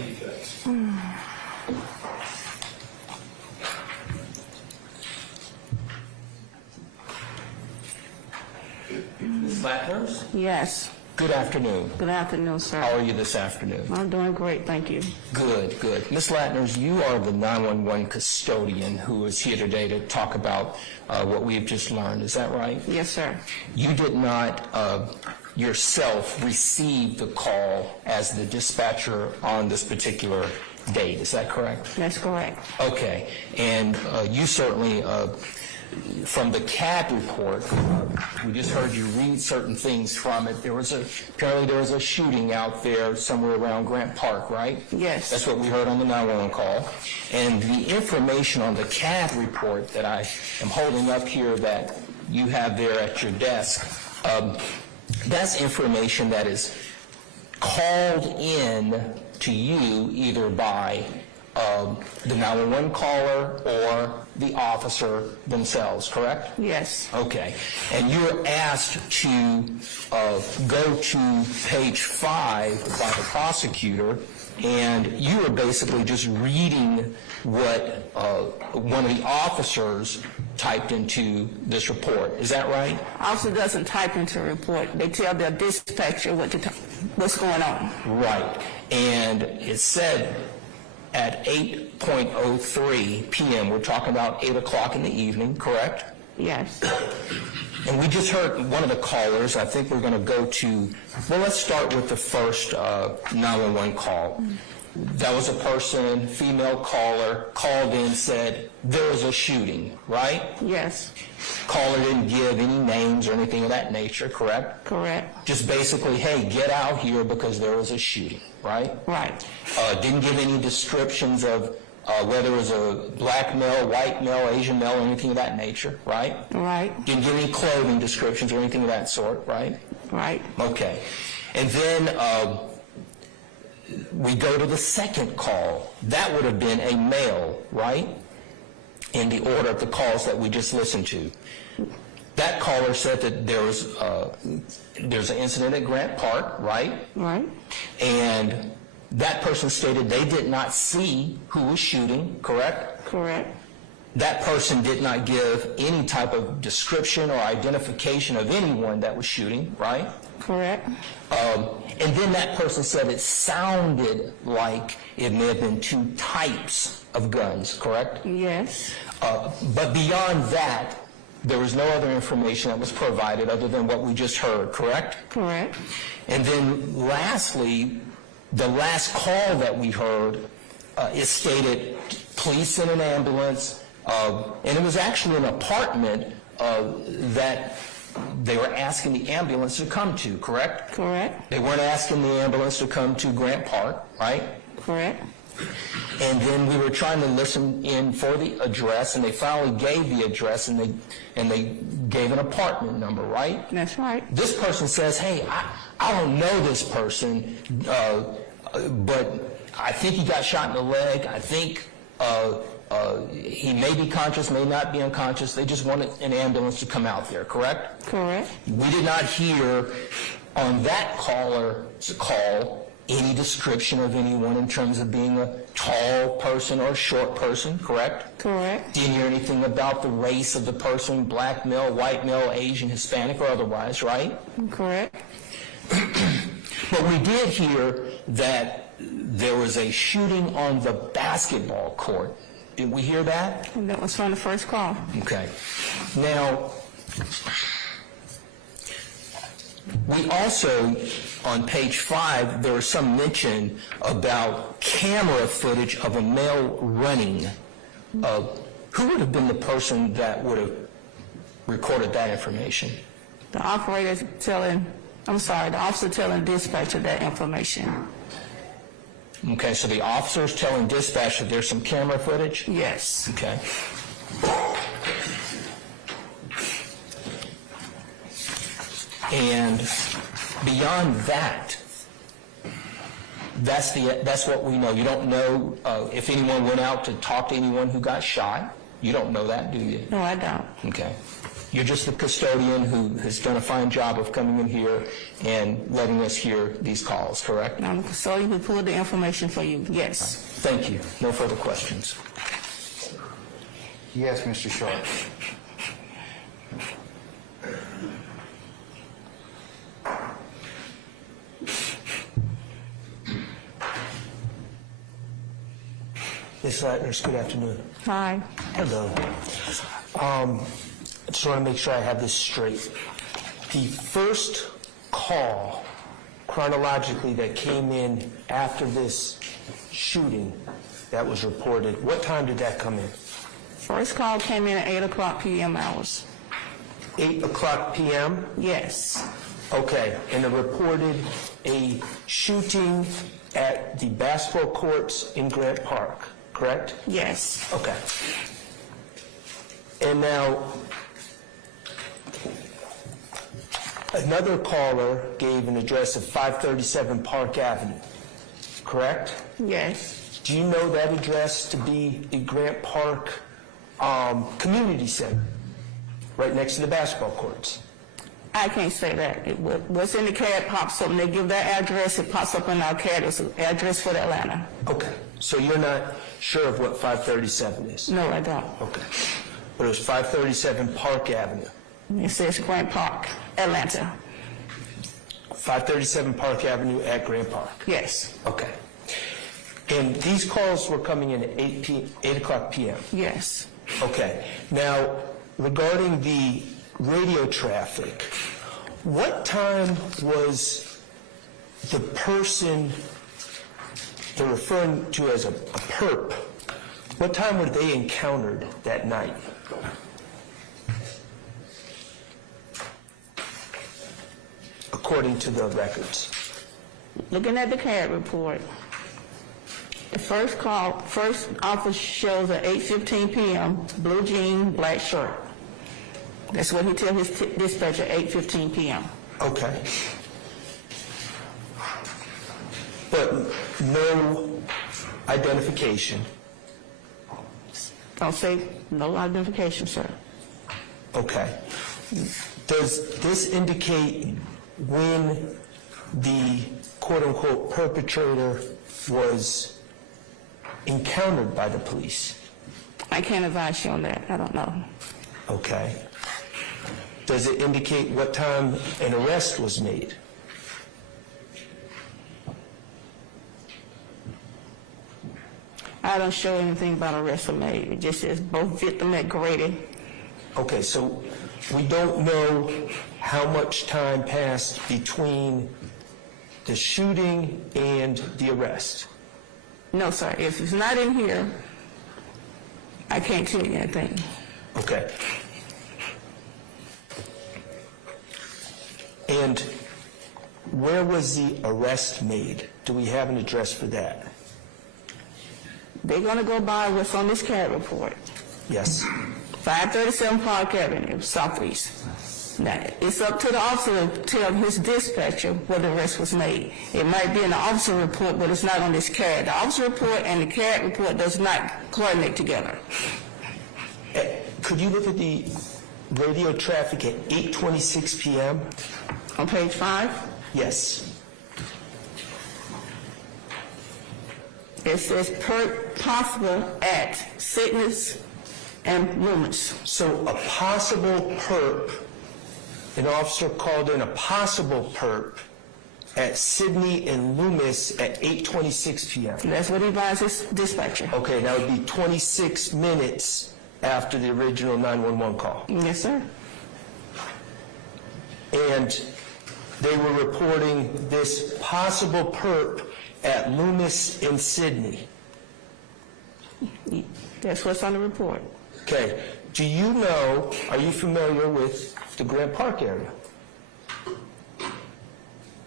Ms. Lackners? Yes. Good afternoon. Good afternoon, sir. How are you this afternoon? I'm doing great, thank you. Good, good. Ms. Lackners, you are the 911 custodian who is here today to talk about what we've just learned. Is that right? Yes, sir. You did not yourself receive the call as the dispatcher on this particular date. Is that correct? That's correct. Okay. And you certainly, from the CAD report, we just heard you read certain things from it. Apparently there was a shooting out there somewhere around Grant Park, right? Yes. That's what we heard on the 911 call. And the information on the CAD report that I am holding up here that you have there at your desk, that's information that is called in to you either by the 911 caller or the officer themselves, correct? Yes. Okay. And you were asked to go to page 5 by the prosecutor, and you were basically just reading what one of the officers typed into this report. Is that right? Officer doesn't type into a report. They tell their dispatcher what's going on. Right. And it said at 8:03 p.m., we're talking about 8 o'clock in the evening, correct? Yes. And we just heard one of the callers. I think we're going to go to, well, let's start with the first 911 call. That was a person, female caller, called in, said there was a shooting, right? Yes. Caller didn't give any names or anything of that nature, correct? Correct. Just basically, hey, get out here because there was a shooting, right? Right. Didn't give any descriptions of whether it was a black male, white male, Asian male, or anything of that nature, right? Right. Didn't give any clothing descriptions or anything of that sort, right? Right. Okay. And then we go to the second call. That would have been a male, right? In the order of the calls that we just listened to. That caller said that there's an incident at Grant Park, right? Right. And that person stated they did not see who was shooting, correct? Correct. That person did not give any type of description or identification of anyone that was shooting, right? Correct. And then that person said it sounded like it may have been two types of guns, correct? Yes. But beyond that, there was no other information that was provided other than what we just heard, correct? Correct. And then lastly, the last call that we heard, it stated police in an ambulance, and it was actually an apartment that they were asking the ambulance to come to, correct? Correct. They weren't asking the ambulance to come to Grant Park, right? Correct. And then we were trying to listen in for the address, and they finally gave the address, and they gave an apartment number, right? That's right. This person says, hey, I don't know this person, but I think he got shot in the leg. I think he may be conscious, may not be unconscious. They just wanted an ambulance to come out there, correct? Correct. We did not hear on that caller's call any description of anyone in terms of being a tall person or a short person, correct? Correct. Didn't hear anything about the race of the person, black male, white male, Asian, Hispanic, or otherwise, right? Correct. But we did hear that there was a shooting on the basketball court. Did we hear that? And that was from the first call. Okay. Now, we also, on page 5, there was some mention about camera footage of a male running. Who would have been the person that would have recorded that information? The officer telling dispatcher that information. Okay, so the officer's telling dispatcher there's some camera footage? Yes. Okay. And beyond that, that's what we know. You don't know if anyone went out to talk to anyone who got shot. You don't know that, do you? No, I don't. Okay. You're just the custodian who has done a fine job of coming in here and letting us hear these calls, correct? I'm the custodian who pulled the information for you, yes. Thank you. No further questions. Yes, Mr. Sharp. Ms. Latners, good afternoon. Hi. Hello. I just want to make sure I have this straight. The first call, chronologically, that came in after this shooting that was reported, what time did that come in? First call came in at 8 o'clock p.m. hours. 8 o'clock p.m.? Yes. Okay, and it reported a shooting at the basketball courts in Grant Park, correct? Yes. Okay. And now, another caller gave an address of 537 Park Avenue, correct? Yes. Do you know that address to be the Grant Park Community Center, right next to the basketball courts? I can't say that. What's in the CAD pops up, and they give that address, it pops up in our CAD. It's an address for Atlanta. Okay, so you're not sure of what 537 is? No, I don't. Okay. But it was 537 Park Avenue. It says Grant Park, Atlanta. 537 Park Avenue at Grant Park? Yes. Okay. And these calls were coming in at 8 o'clock p.m.? Yes. Okay. Now, regarding the radio traffic, what time was the person they're referring to as a perp, what time were they encountered that night? According to the records. Looking at the CAD report, the first officer shows at 8:15 p.m., blue jean, black shirt. That's what he tells his dispatcher, 8:15 p.m. Okay. But no identification. Don't say no identification, sir. Okay. Does this indicate when the quote-unquote perpetrator was encountered by the police? I can't advise you on that. I don't know. Okay. Does it indicate what time an arrest was made? I don't show anything about arrest or made. It just says both victim at Grady. Okay, so we don't know how much time passed between the shooting and the arrest? No, sir. If it's not in here, I can't tell you anything. Okay. And where was the arrest made? Do we have an address for that? They're going to go by what's on this CAD report. Yes. 537 Park Avenue, Southeast. Now, it's up to the officer to tell his dispatcher where the arrest was made. It might be in the officer report, but it's not on this CAD. The officer report and the CAD report does not coordinate together. Could you look at the radio traffic at 8:26 p.m.? On page 5? Yes. It says possible at Sickness and Loomis. So a possible perp, an officer called in a possible perp at Sidney and Loomis at 8:26 p.m. That's what he advised his dispatcher. Okay, that would be 26 minutes after the original 911 call. Yes, sir. And they were reporting this possible perp at Loomis and Sidney. That's what's on the report. Okay. Do you know, are you familiar with the Grant Park area?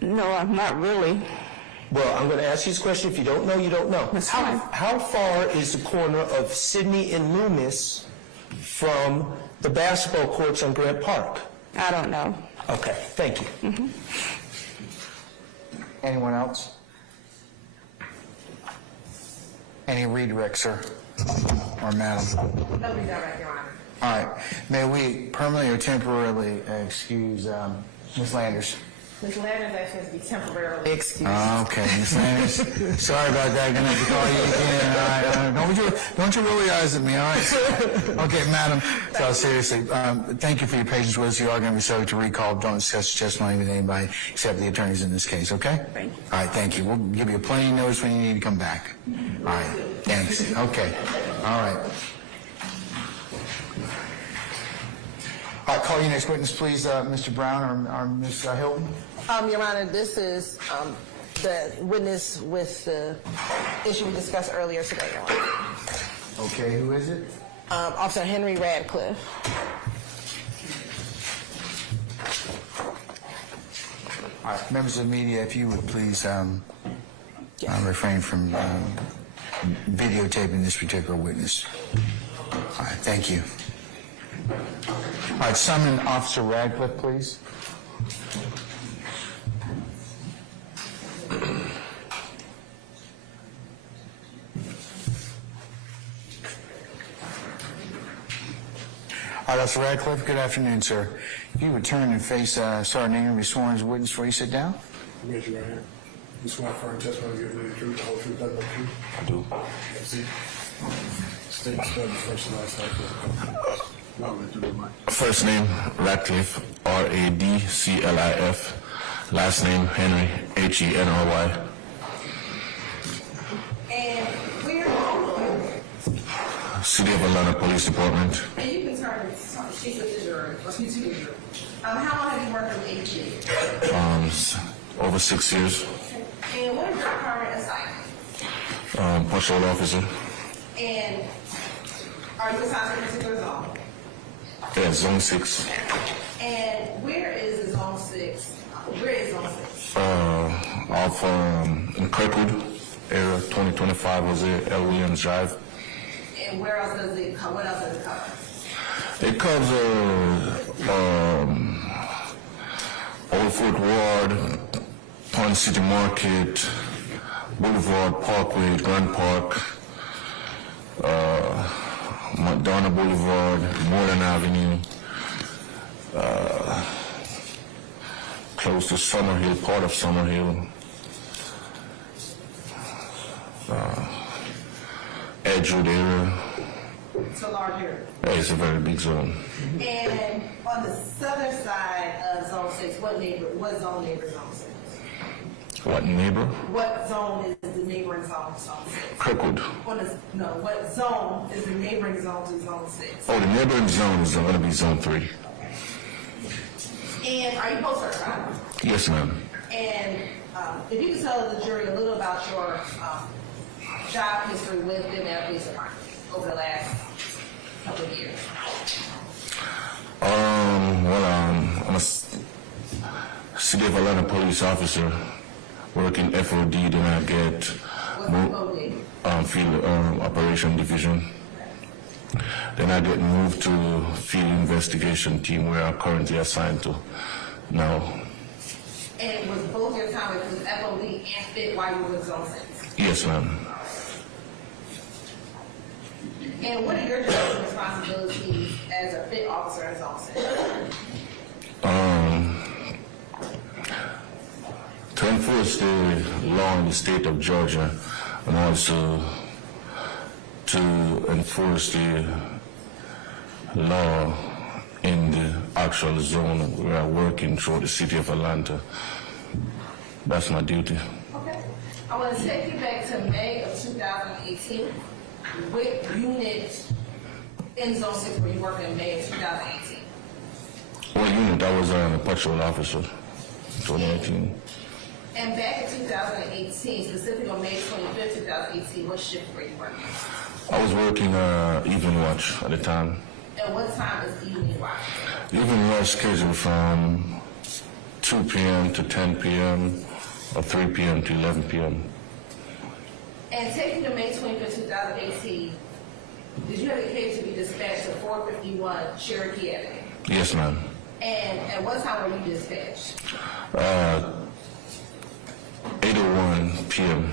No, I'm not really. Well, I'm going to ask you this question. If you don't know, you don't know. That's fine. How far is the corner of Sydney and Loomis from the basketball courts on Grant Park? I don't know. Okay, thank you. Anyone else? Any redirect, sir? Or madam? No redirect, Your Honor. All right. May we permanently or temporarily excuse Ms. Landers? Ms. Landers actually has to be temporarily excused. Okay, Ms. Landers. Sorry about that. Gonna have to call you again. All right. Don't you roll your eyes at me, all right? Okay, madam. So seriously, thank you for your patience with us. You are going to be subject to recall. Don't discuss your testimony with anybody except the attorneys in this case, okay? Thank you. All right, thank you. We'll give you a plain notice when you need to come back. All right, thanks. Okay, all right. All right, call your next witness, please, Mr. Brown or Ms. Hilton. Your Honor, this is the witness with the issue we discussed earlier today, Your Honor. Okay, who is it? Officer Henry Radcliffe. All right, members of the media, if you would please refrain from videotaping this particular witness. All right, thank you. All right, summon Officer Radcliffe, please. All right, Officer Radcliffe, good afternoon, sir. If you would turn and face Sergeant Ingram, be sworn as a witness before you sit down. Raise your right hand. You swear firm testimony to give you the truth, the whole truth, nothing but the truth? I do. See? State the spelling first and last name for the company. First name, Radcliffe, Radclif. Last name, Henry, Henry. And where are you going? City of Atlanta Police Department. And you can turn and speak with the jury, or speak to the jury. How long have you worked with AG? Over 6 years. And what is your current assignment? Patrol officer. And are you assigned to a particular zone? Yeah, Zone 6. And where is the Zone 6? Where is Zone 6? Off in Kirkwood area, 2025 was it, L. Williams Drive. And where else does it cover? What else does it cover? It covers Old Fort Ward, Pond City Market, Boulevard, Parkway, Grand Park, McDonough Boulevard, Moreland Avenue, close to Summerhill, part of Summerhill, Edgewood area. It's a large area. Yeah, it's a very big zone. And on the southern side of Zone 6, what zone neighbors Zone 6? What neighbor? What zone is the neighboring zone to Zone 6? Kirkwood. What zone is the neighboring zone to Zone 6? Oh, the neighboring zone is going to be Zone 3. And are you post certified? Yes, ma'am. And if you could tell the jury a little about your job history with the Atlanta Police Department over the last couple of years. I'm a City of Atlanta police officer, working FOD, then I get field operation division. Then I get moved to field investigation team where I'm currently assigned to now. And was both your time with FOD and FIT while you were with Zone 6? Yes, ma'am. And what are your jobs and responsibilities as a FIT officer in Zone 6? To enforce the law in the state of Georgia, and also to enforce the law in the actual zone where I work in throughout the city of Atlanta. That's my duty. Okay. I want to take you back to May of 2018. What unit in Zone 6 were you working in May of 2018? What unit? I was a patrol officer, 2018. And back in 2018, specifically on May 25th, 2018, what shift were you working? I was working evening watch at the time. And what time is evening watch? Evening watch scheduled from 2 2 p.m. to 10 p.m. or 3 p.m. to 11 p.m. And taking to May 25th, 2018, did you have a case to be dispatched to 451 Cherokee Avenue? Yes, ma'am. And at what time were you dispatched? 8:01 p.m.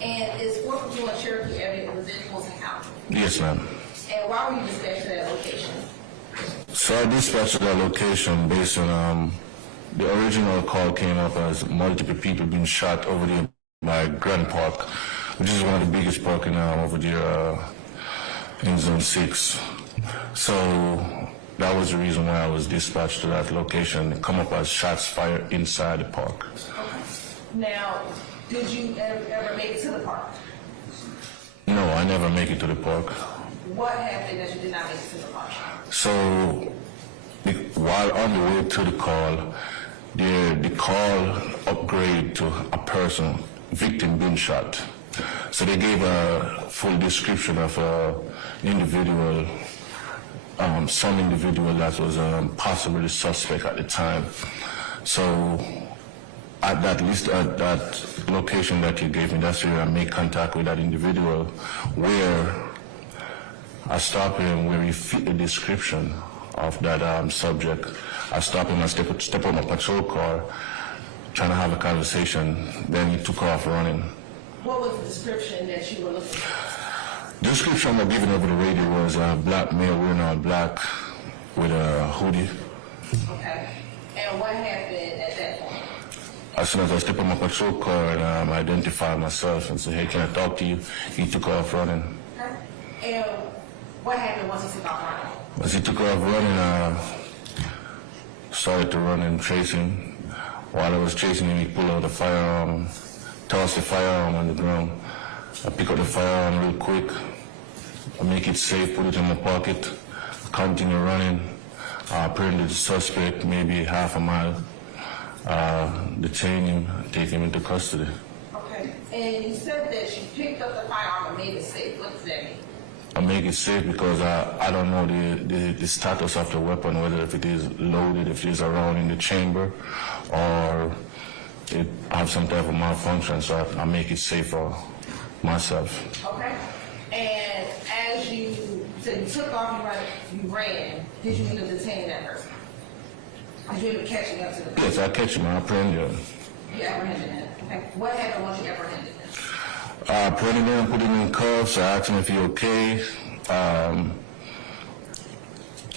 And is 451 Cherokee Avenue within Wilson County? Yes, ma'am. And why were you dispatched to that location? So I dispatched to that location based on the original call came up as multiple people being shot over there by Grand Park, which is one of the biggest parking over there in Zone 6. So that was the reason why I was dispatched to that location. It come up as shots fired inside the park. Okay. Now, did you ever make it to the park? No, I never make it to the park. What happened that you did not make it to the park? So while on the way to the call, the call upgrade to a person, victim being shot. So they gave a full description of individual, some individual that was possibly the suspect at the time. So at that location that you gave me, that's where I made contact with that individual, where I stopped him where he fit the description of that subject. I stopped him and step on my patrol car, trying to have a conversation. Then he took off running. What was the description that you were looking for? The description I given over the radio was a black male wearing all black with a hoodie. Okay. And what happened at that point? As soon as I stepped on my patrol car and I identified myself and said, "Hey, can I talk to you?" He took off running. Okay. And what happened once he took off running? As he took off running, I started to run and chase him. While I was chasing him, he pulled out the firearm, tossed the firearm on the ground. I pick up the firearm real quick. I make it safe, put it in my pocket, continue running. I apprehended the suspect, maybe half a mile, detain him, take him into custody. Okay. And you said that you picked up the firearm and made it safe. What does that mean? I make it safe because I don't know the status of the weapon, whether if it is loaded, if it is around in the chamber, or it have some type of malfunction, so I make it safe for myself. Okay. And as you said, you took off, you ran. Did you end up detaining that person? Did you end up catching up to the person? Yes, I catch him, I apprehend him. You apprehended him. Okay. What happened once you apprehended him? I apprehended him, put him in cuffs, I asked him if he okay. I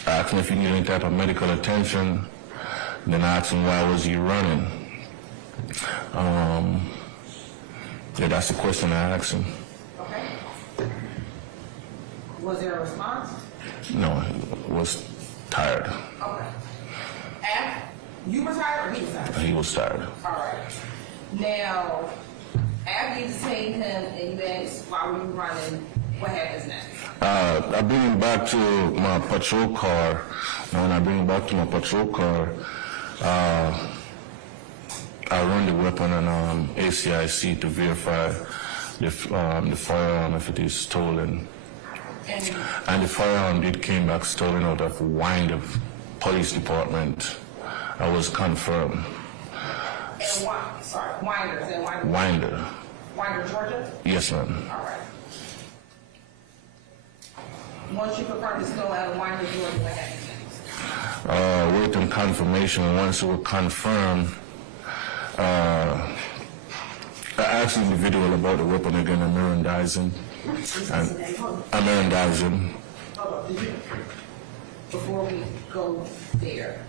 asked him if he needed any type of medical attention. Then I asked him why was he running. Yeah, that's the question I asked him. Okay. Was there a response? No, he was tired. Okay. You were tired or he was tired? He was tired. All right. Now, after you detained him and you asked why were you running, what happens next? I bring him back to my patrol car. And when I bring him back to my patrol car, I run the weapon on ACIC to verify the firearm if it is stolen. And the firearm did came back stolen out of Winder Police Department. I was confirmed. And why? Sorry, Winder. Is that Winder? Winder. Winder, Georgia? Yes, ma'am. All right. Once you confirm it's still out of Winder, Georgia, what happens next? Waiting confirmation. Once it was confirmed, I asked the individual about the weapon again, I'm Mirandizing. Hold on, did you? Before we go there.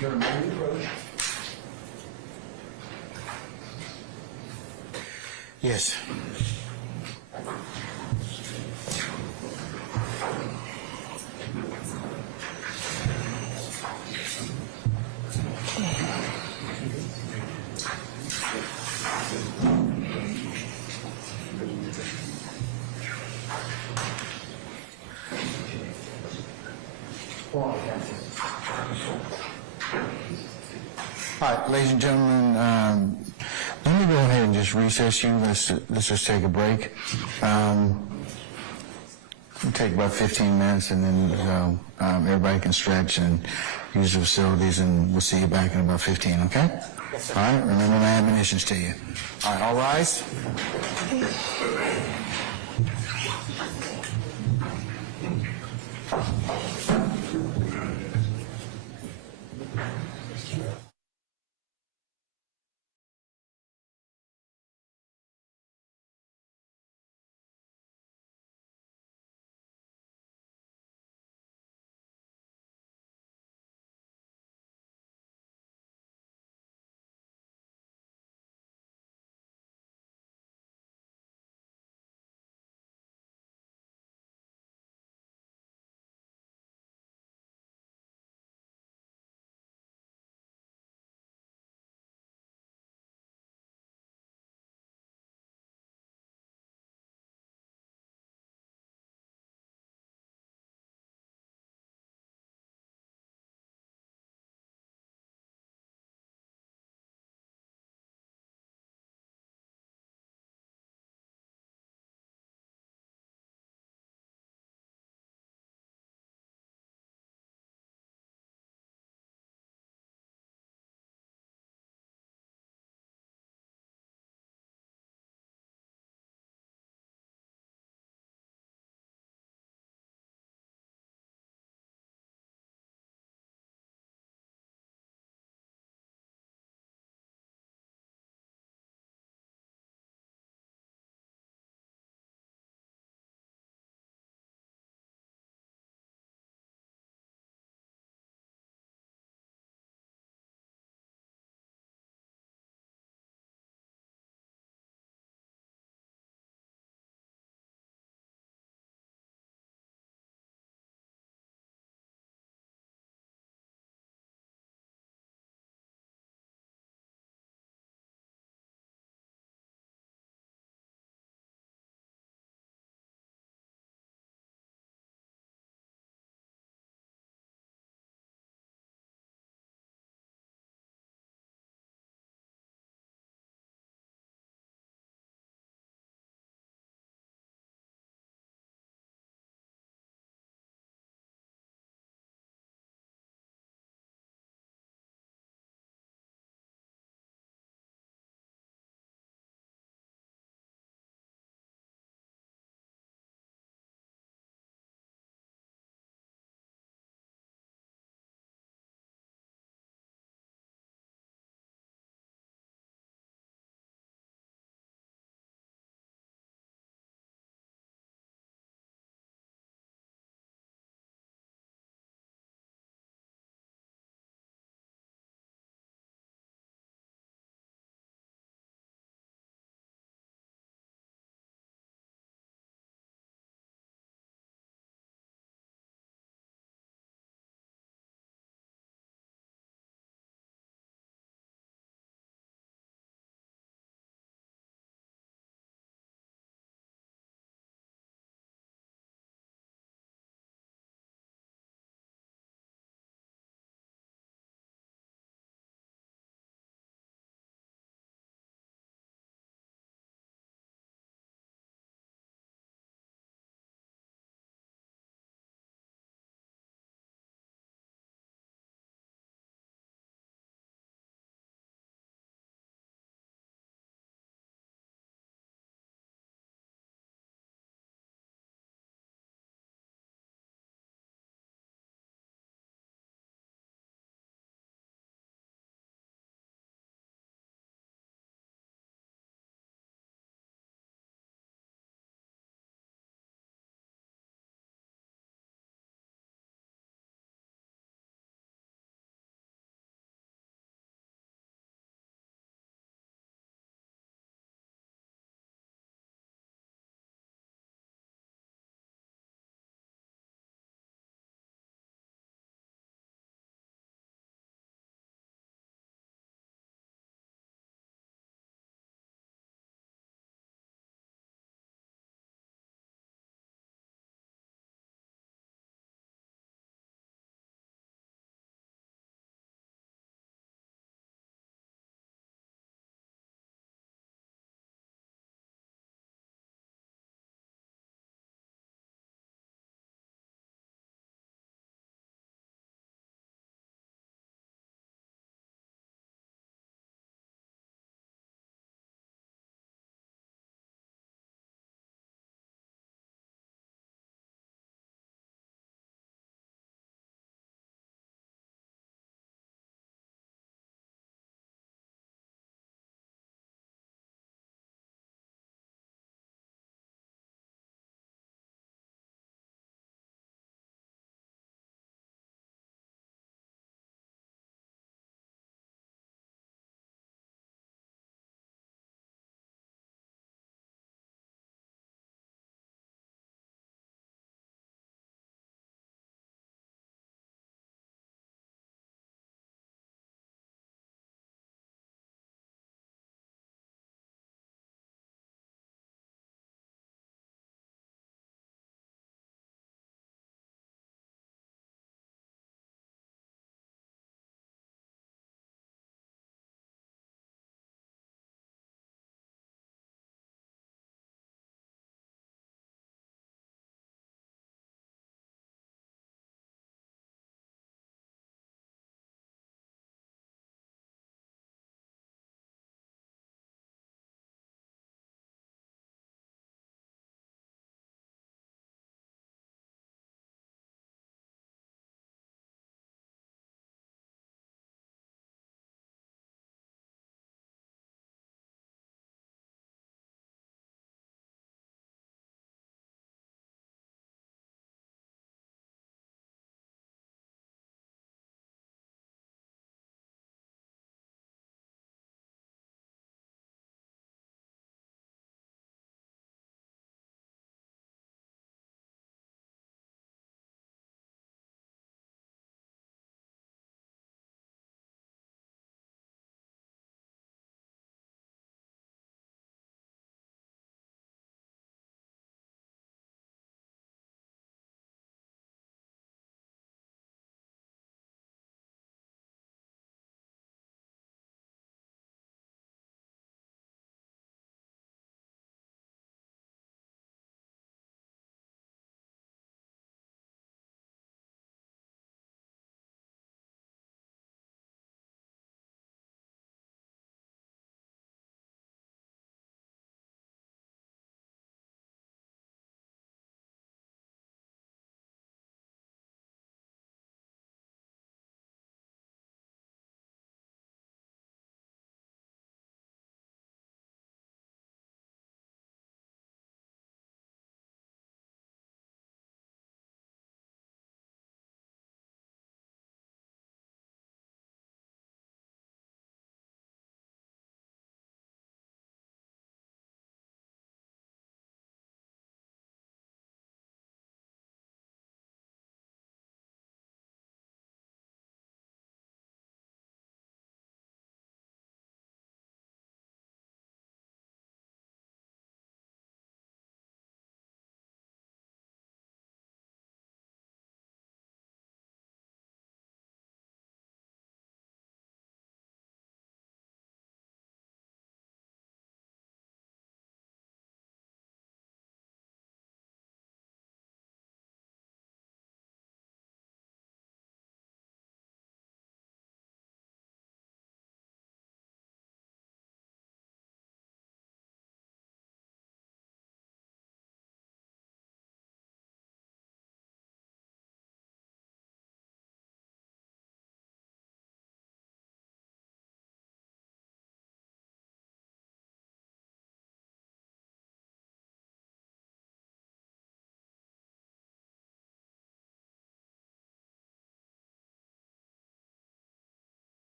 You're a married brother? Yes. All right, ladies and gentlemen, let me go ahead and just recess you. Let's just take a break. It'll take about 15 minutes, and then everybody can stretch and use the facilities, and we'll see you back in about 15, okay? All right, remember my admonitions to you. All right, all rise.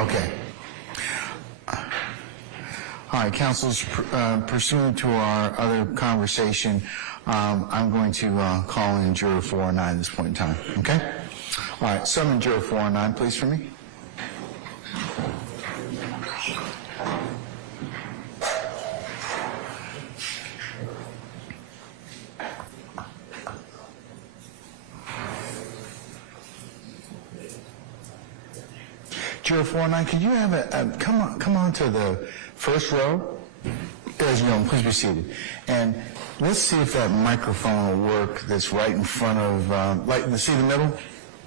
Okay. All right, councilors, pursuant to our other conversation, I'm going to call in juror 409 at this point in time, okay? All right, summon juror 409, please, for me. Juror 409, could you have come on to the first row? As you know, please be seated. And let's see if that microphone will work that's right in front of, see the middle?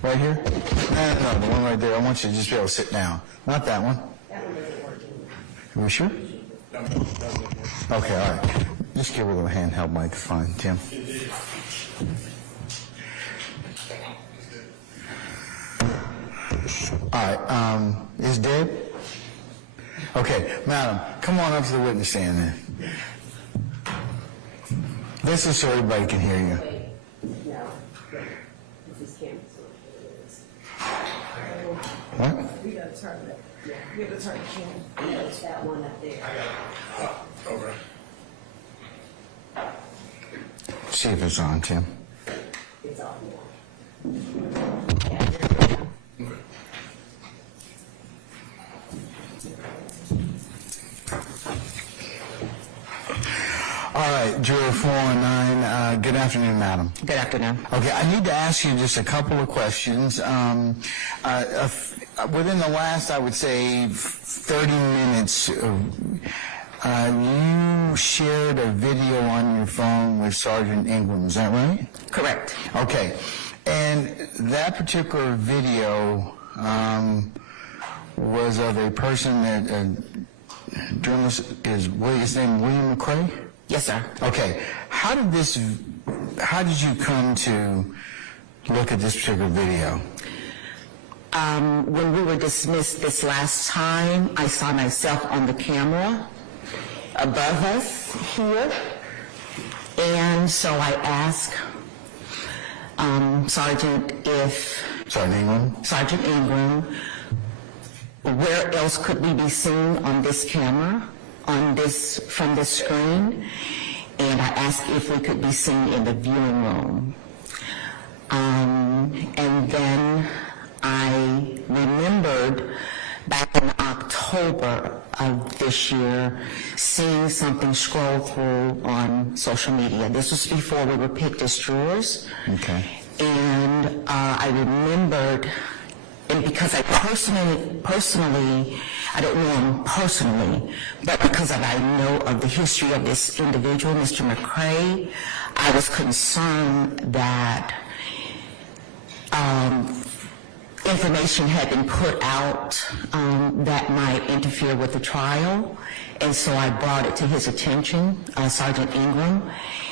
Right here? No, the one right there. I want you to just be able to sit down. Not that one. That one isn't working. Are we sure? Okay, all right. Just give her the handheld mic. It's fine, Tim. All right, is Deb? Okay, madam, come on up to the witness stand then. This is so everybody can hear you. No, this is Kim. What? We gotta turn it. Yeah, we gotta turn the camera. It's that one up there. Okay. See if it's on, Tim. It's on. All right, juror 409, good afternoon, madam. Good afternoon. Okay, I need to ask you just a couple of questions. Within the last, I would say, 30 minutes, you shared a video on your phone with Sergeant Ingram, is that right? Correct. Okay, and that particular video was of a person that, journalist, is his name William McCrae? Yes, sir. Okay. How did you come to look at this particular video? When we were dismissed this last time, I saw myself on the camera above us here. And so I asked Sergeant Ingram, where else could we be seen on this camera? From this screen, and I asked if we could be seen in the viewing room. And then I remembered back in October of this year seeing something scroll through on social media. This was before we were picked as jurors. Okay. And I remembered, and because I personally, I don't know him personally, but because I know of the history of this individual, Mr. McCrae, I was concerned that information had been put out that might interfere with the trial, and so I brought it to his attention, Sergeant Ingram,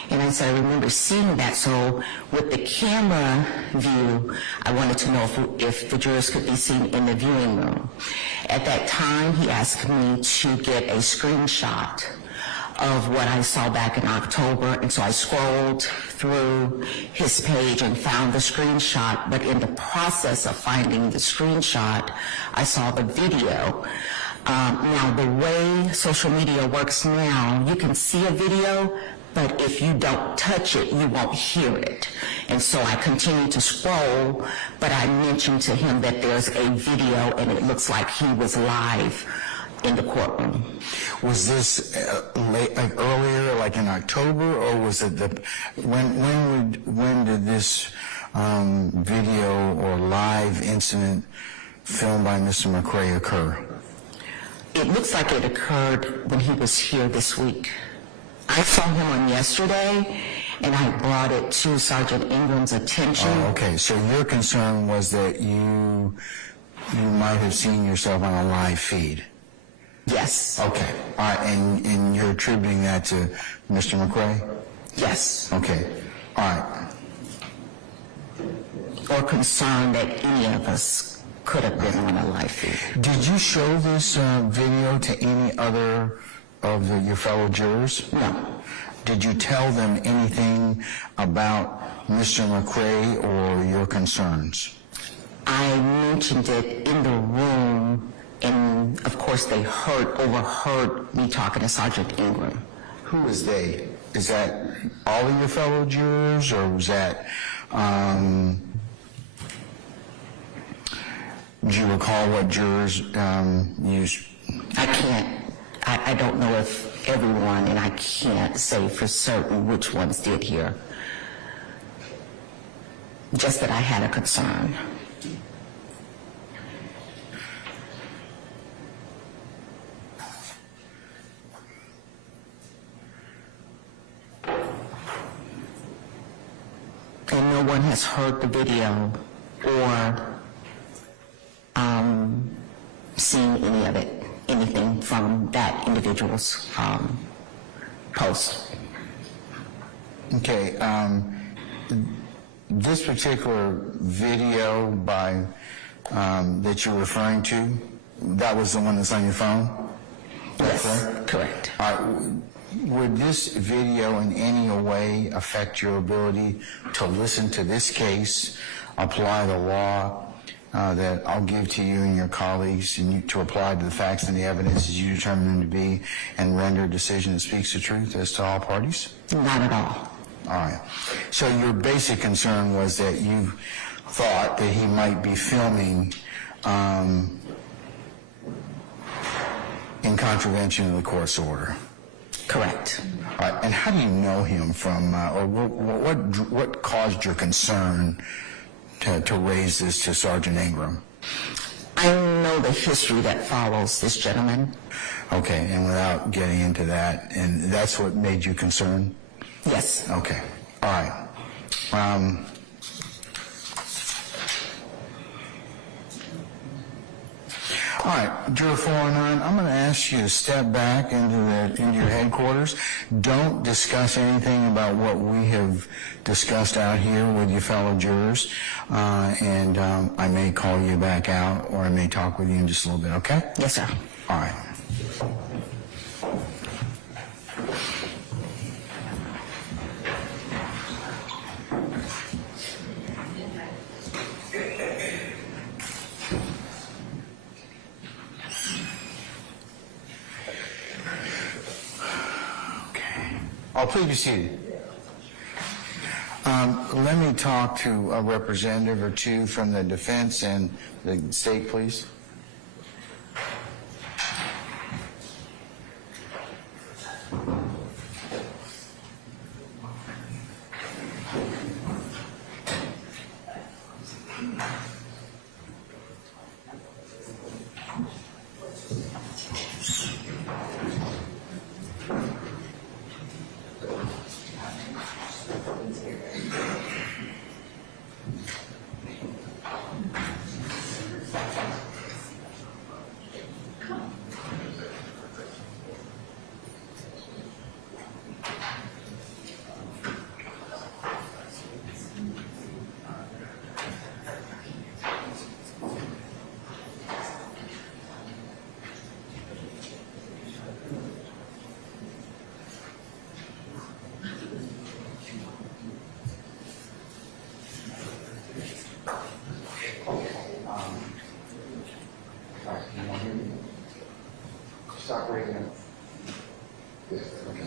and I said I remember seeing that. So with the camera view, I wanted to know if the jurors could be seen in the viewing room. At that time, he asked me to get a screenshot of what I saw back in October, and so I scrolled through his page and found the screenshot, but in the process of finding the screenshot, I saw the video. Now, the way social media works now, you can see a video, but if you don't touch it, you won't hear it. And so I continued to scroll, but I mentioned to him that there's a video, and it looks like he was live in the courtroom. Was this earlier, like in October, or was it when did this video or live incident filmed by Mr. McCrae occur? It looks like it occurred when he was here this week. I saw him on yesterday, and I brought it to Sergeant Ingram's attention. Oh, okay. So your concern was that you might have seen yourself on a live feed. Yes. Okay. All right. And you're attributing that to Mr. McCrae? Yes. Okay. All right. Or concerned that any of us could have been on a live feed. Did you show this video to any other of your fellow jurors? No. Did you tell them anything about Mr. McCrae or your concerns? I mentioned it in the room And of course, they overheard me talking to Sergeant Ingram. Who is they? Is that all of your fellow jurors, or was that, do you recall what jurors used? I can't, I don't know if everyone, and I can't say for certain which ones did hear. Just that I had a concern. And no one has heard the video or seen any of it, anything from that individual's post. Okay, this particular video by that you're referring to, that was the one that's on your phone? Yes, correct. Would this video in any way affect your ability to listen to this case, apply the law that I'll give to you and your colleagues, and you, to apply to the facts and the evidence as you determine them to be, and render a decision that speaks the truth as to all parties? Not at all. All right. So your basic concern was that you thought that he might be filming in contravention of the court's order? Correct. All right. And how do you know him from, or what caused your concern to raise this to Sergeant Ingram? I know the history that follows this gentleman. Okay, and without getting into that, and that's what made you concerned? Yes. Okay, all right. All right, Juror 409, I'm going to ask you to step back into your headquarters. Don't discuss anything about what we have discussed out here with your fellow jurors, and I may call you back out, or I may talk with you in just a little bit, okay? Yes, sir. All right. Oh, please be seated. Let me talk to a representative or two from the defense and the state, please. Stop breaking it. Yes, okay.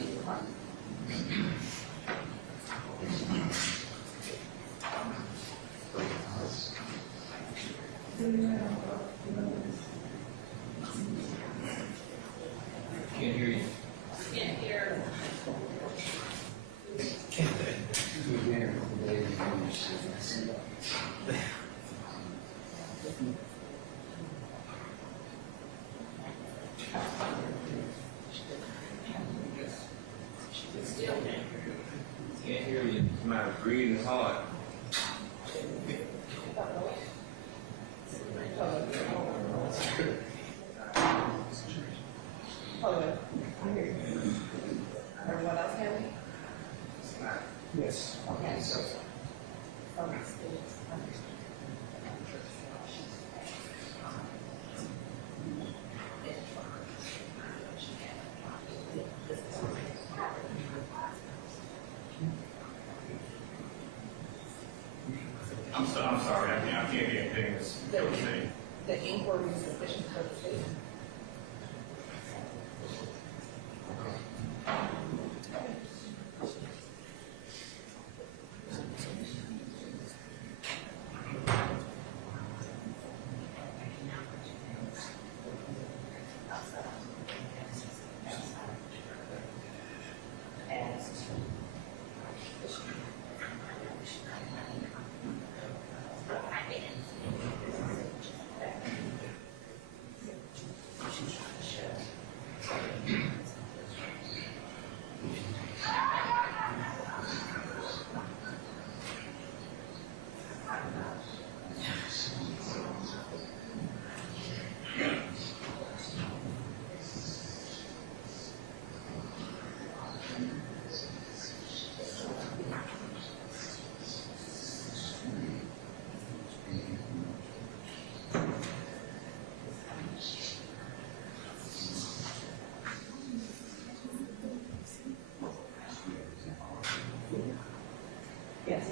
Can't hear you. Can't hear. Can't they? Can't hear you. It's a matter of breathing hard. Everyone else hear me? Yes. Okay. I'm sorry, I can't hear anything that's saying. the inquiry is sufficient for the state. Yes.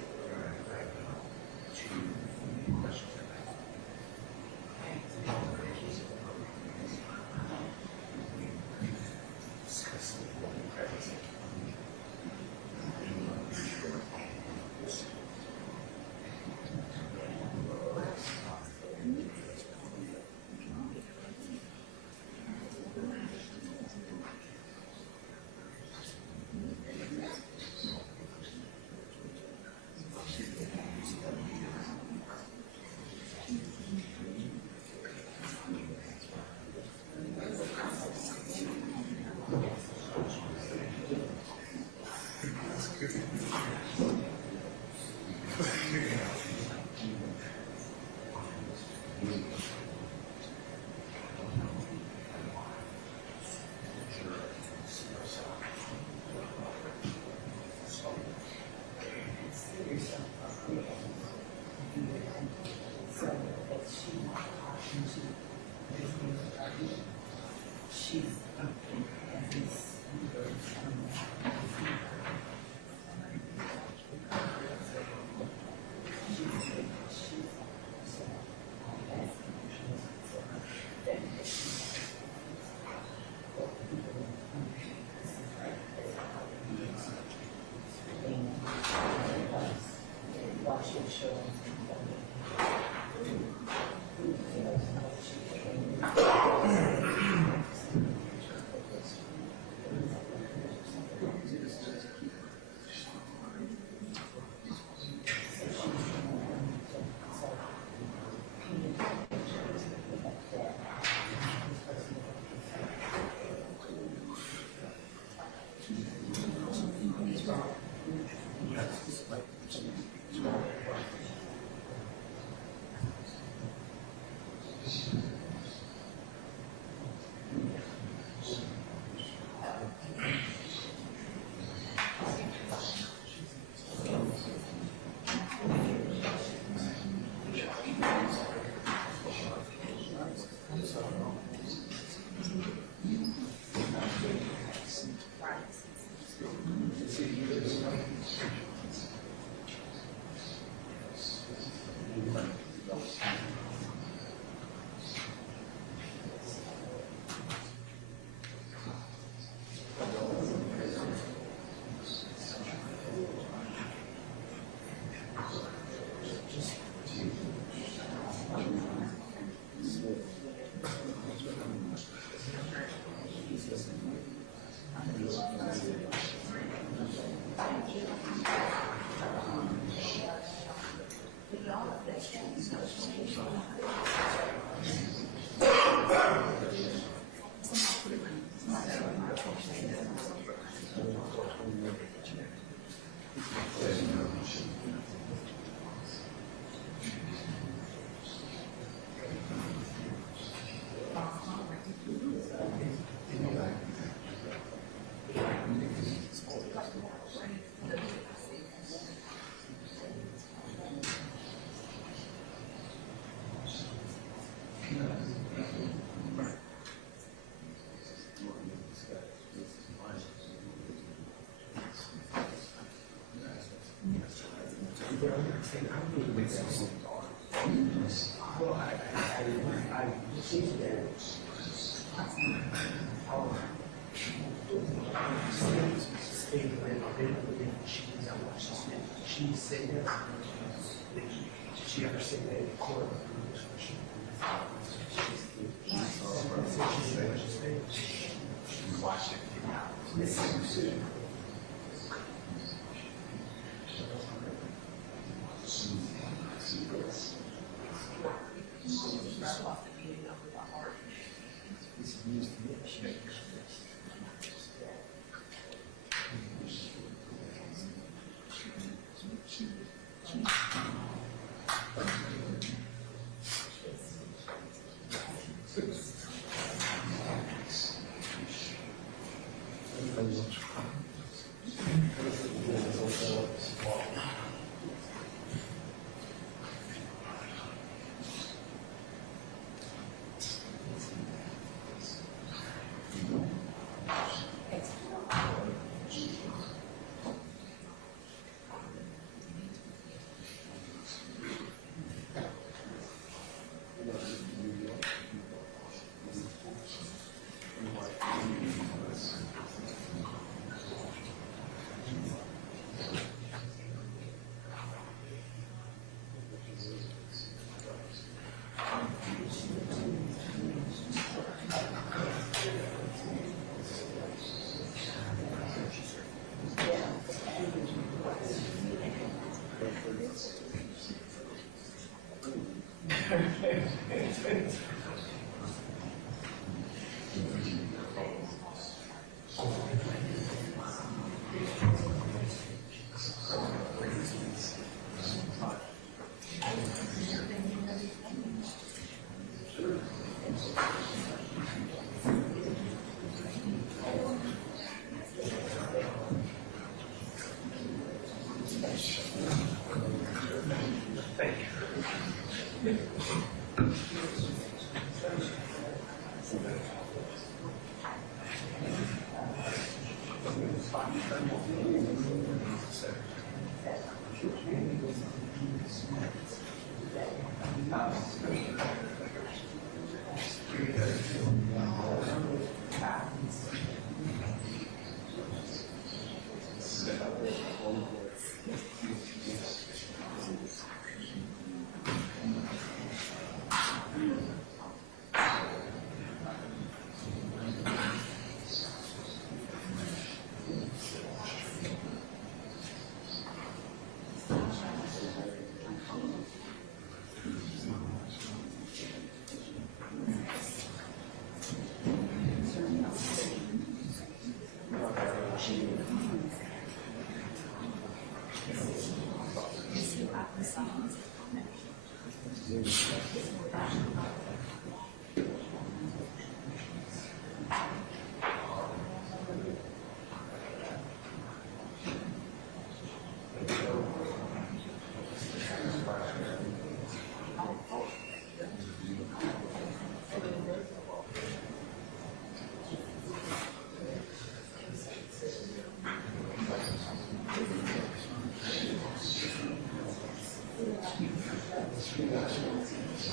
Well, She said that. Did she ever say that in court?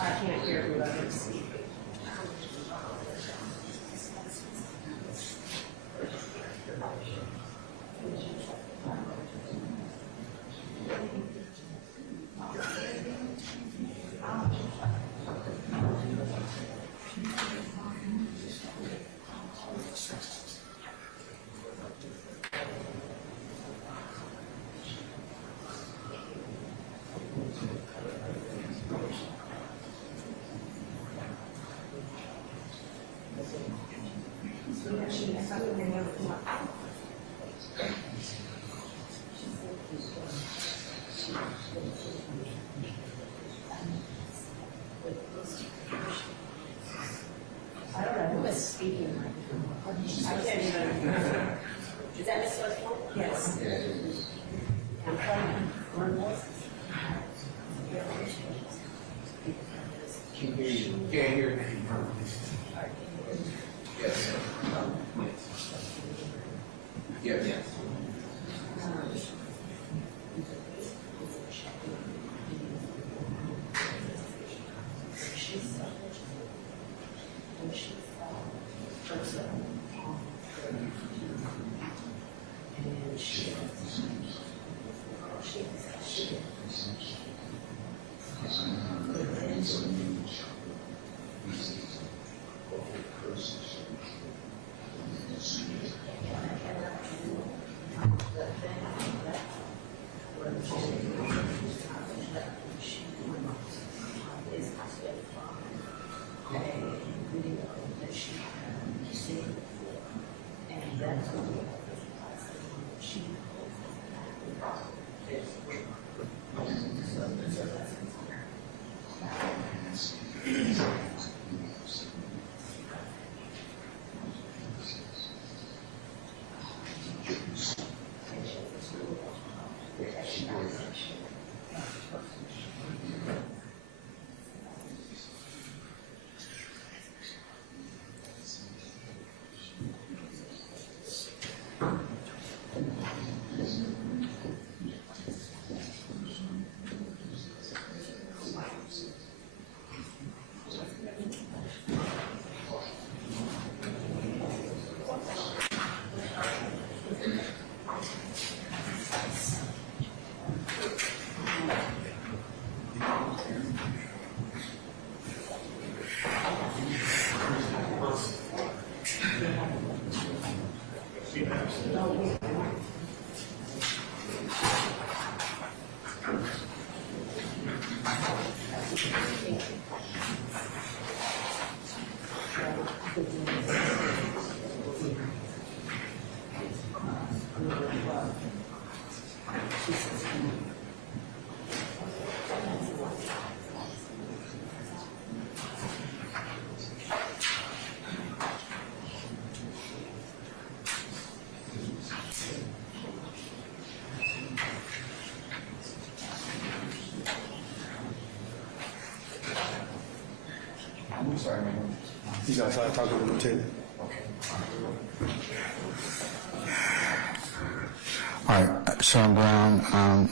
I can't hear whoever speaks. I don't know who is speaking. I can't even. Is that Miss Westphal? Yes. I'm trying to learn voices. Can't hear you. Can't hear you. Yes. Yes. Yes. I'm sorry, man. He's outside talking to the lieutenant. All right, Sergeant Brown,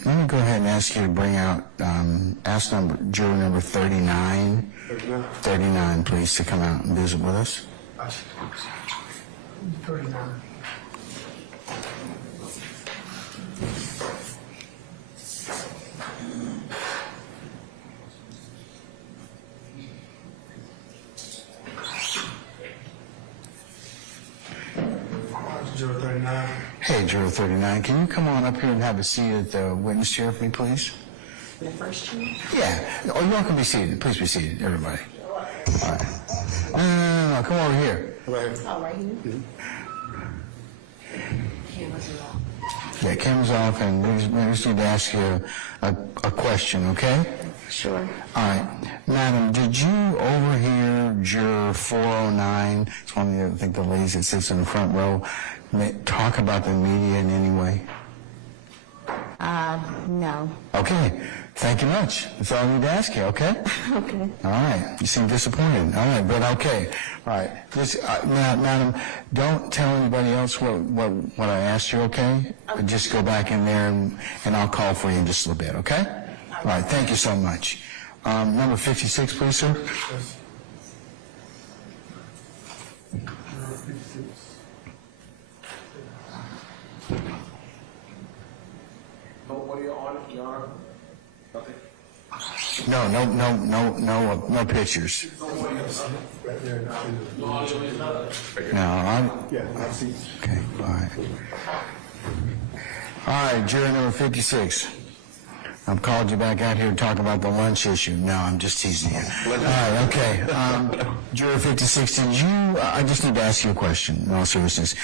let me go ahead and ask you to bring out, ask juror number 39. 39? 39, please, to come out and visit with us. 39. Juror 39. Hey, juror 39, can you come on up here and have a seat at the witness chair for me, please? The first chair? Yeah. Oh, you all can be seated. Please be seated, everybody. All right. No, come over here. Right here. Oh, right here? Cameras are off. Yeah, camera's off, and we just need to ask you a question, okay? Sure. All right. Madam, did you overhear juror 409, it's one of the, I think the ladies that sits in the front row, talk about the media in any way? No. Okay. Thank you much. That's all I need to ask you, okay? Okay. All right. You seem disappointed. All right, but okay. All right. This, madam, don't tell anybody else what I asked you, okay? But just go back in there and I'll call for you in just a little bit, okay? All right. Thank you so much. Number 56, please, sir. Nobody on it, Your Honor? Nothing? No pictures. Right there. No, I'm, Yeah, I see. okay, all right. All right, juror number 56. I've called you back out here to talk about the lunch issue. No, I'm just teasing you. All right, okay. Juror 56, did you, I just need to ask you a question in all seriousness.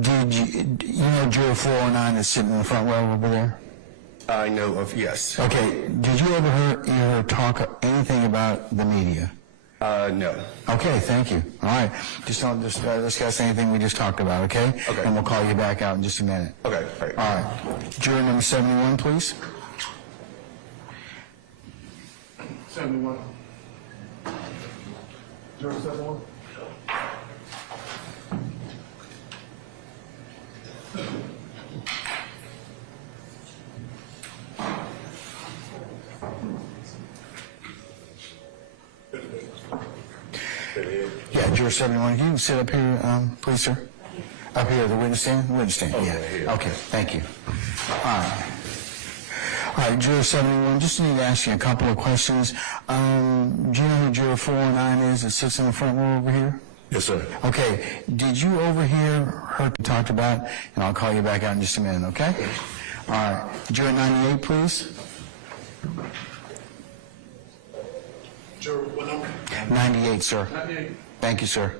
Did you know juror 409 that's sitting in the front row over there? I know of, yes. Okay, did you ever hear her talk anything about the media? No. Okay, thank you. All right, just don't discuss anything we just talked about, okay? Okay. And we'll call you back out in just a minute. Okay, all right. All right, juror number 71, please. 71. Juror 71? Yeah, juror 71, can you sit up here, please, sir? Up here, the witness stand? Witness stand, yeah. here. Okay, thank you. All right. All right, juror 71, just need to ask you a couple of questions. Do you know who juror 409 is that sits in the front row over here? Yes, sir. Okay, did you overhear her talked about? And I'll call you back out in just a minute, okay? All right, juror 98, please. Juror, what number? 98, sir. 98. Thank you, sir.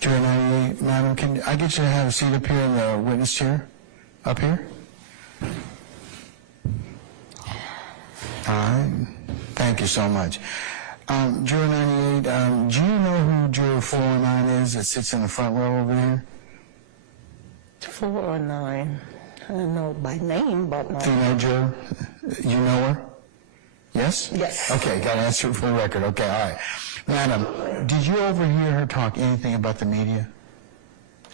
Juror 98, madam, can I get you to have a seat up here in the witness chair? Up here? All right. Thank you so much. Juror 98, do you know who juror 409 is that sits in the front row over here? 409. I don't know by name, but no. Female juror? You know her? Yes? Yes. Okay, got to answer for the record. Okay, all right. Madam, did you overhear her talk anything about the media?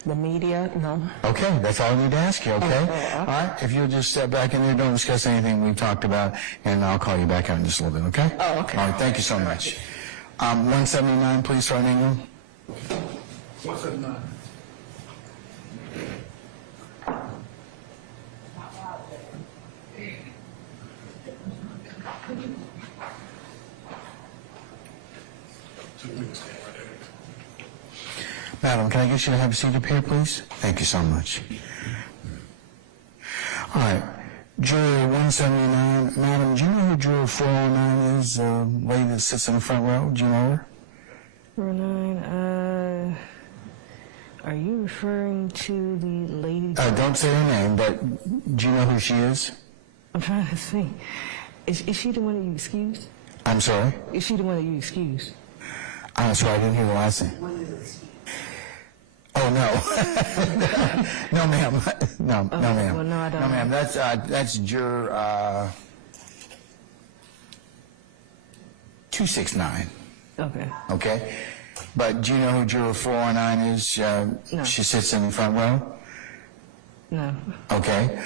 The media? No. Okay, that's all I need to ask you, okay? Okay. All right, if you'll just step back in there, don't discuss anything we've talked about, and I'll call you back out in just a little bit, okay? Oh, okay. All right, thank you so much. 179, please, Sergeant Ingram. 179. Madam, can I get you to have a seat up here, please? Thank you so much. All right, juror 179. Madam, do you know who juror 409 is, the lady that sits in the front row? Do you know her? 409, are you referring to the lady? Don't say her name, but do you know who she is? I'm trying to think. Is she the one that you excused? I'm sorry? Is she the one that you excused? I'm sorry, I didn't hear the last name. Oh, no. No, ma'am. No, ma'am. Well, no, I don't. No, ma'am. That's juror 269. Okay. Okay? But do you know who juror 409 is? No. She sits in the front row? No. Okay.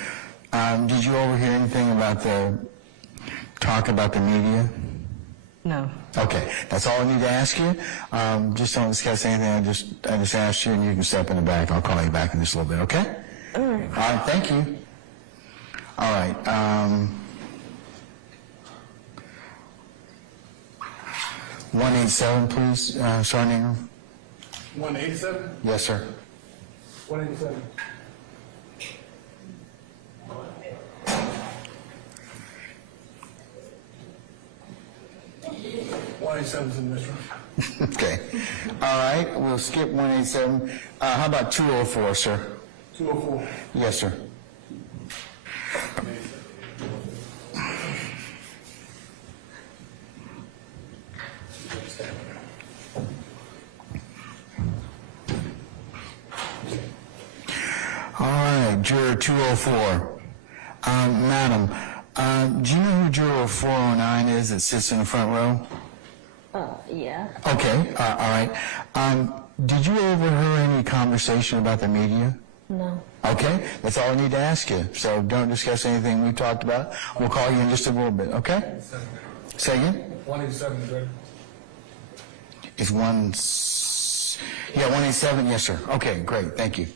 Did you overhear anything about the talk about the media? No. Okay, that's all I need to ask you. Just don't discuss anything. I just asked you, and you can step in the back. I'll call you back in just a little bit, okay? All right. All right, thank you. All right. 187, please, Sergeant Ingram. 187? Yes, sir. 187. is in this room. Okay. All right, we'll skip 187. How about 204, sir? 204. Yes, sir. All right, juror 204. Madam, do you know who juror 409 is that sits in the front row? Yeah. Okay, all right. Did you overhear any conversation about the media? No. Okay, that's all I need to ask you. So don't discuss anything we talked about. We'll call you in just a little bit, okay? Say again? 187, Greg. It's 187, yes, sir. Okay, great, thank you.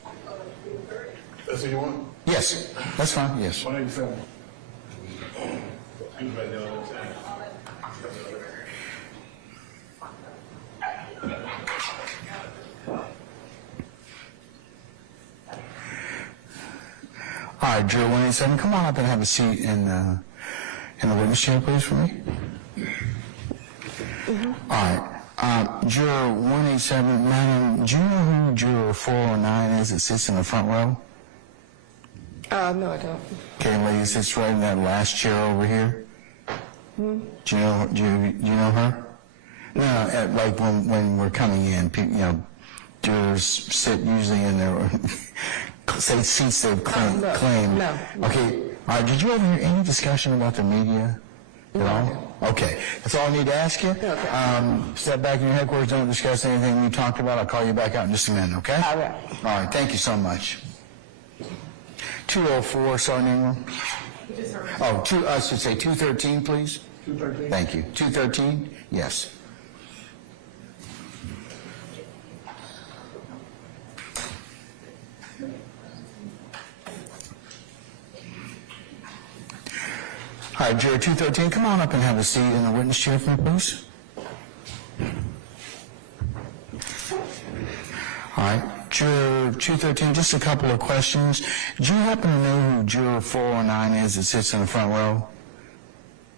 That's what you want? Yes, that's fine, yes. 187. All right, juror 187, come on up and have a seat in the witness chair, please, for me. All right, juror 187, madam, do you know who juror 409 is that sits in the front row? No, I don't. Okay, lady that sits right in that last chair over here. Hmm? Do you know her? No, like when we're coming in, jurors sit usually in their seats they've claimed. No. Okay, all right, did you overhear any discussion about the media At all? Okay, that's all I need to ask you. Step back in your headquarters, don't discuss anything you talked about. I'll call you back out in just a minute, okay? All right. All right, thank you so much. 204, Sergeant Ingram. Oh, I should say 213, please. 213? Thank you. 213? Yes. All right, Juror 213, come on up and have a seat in the witness chair for me, please. All right, Juror 213, just a couple of questions. Do you happen to know who Juror 409 is that sits in the front row?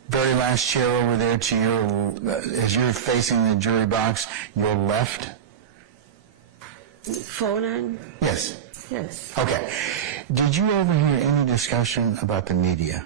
Very last chair over there to your, as you're facing the jury box, your left? 49? Yes. Yes. Okay. Did you overhear any discussion about the media?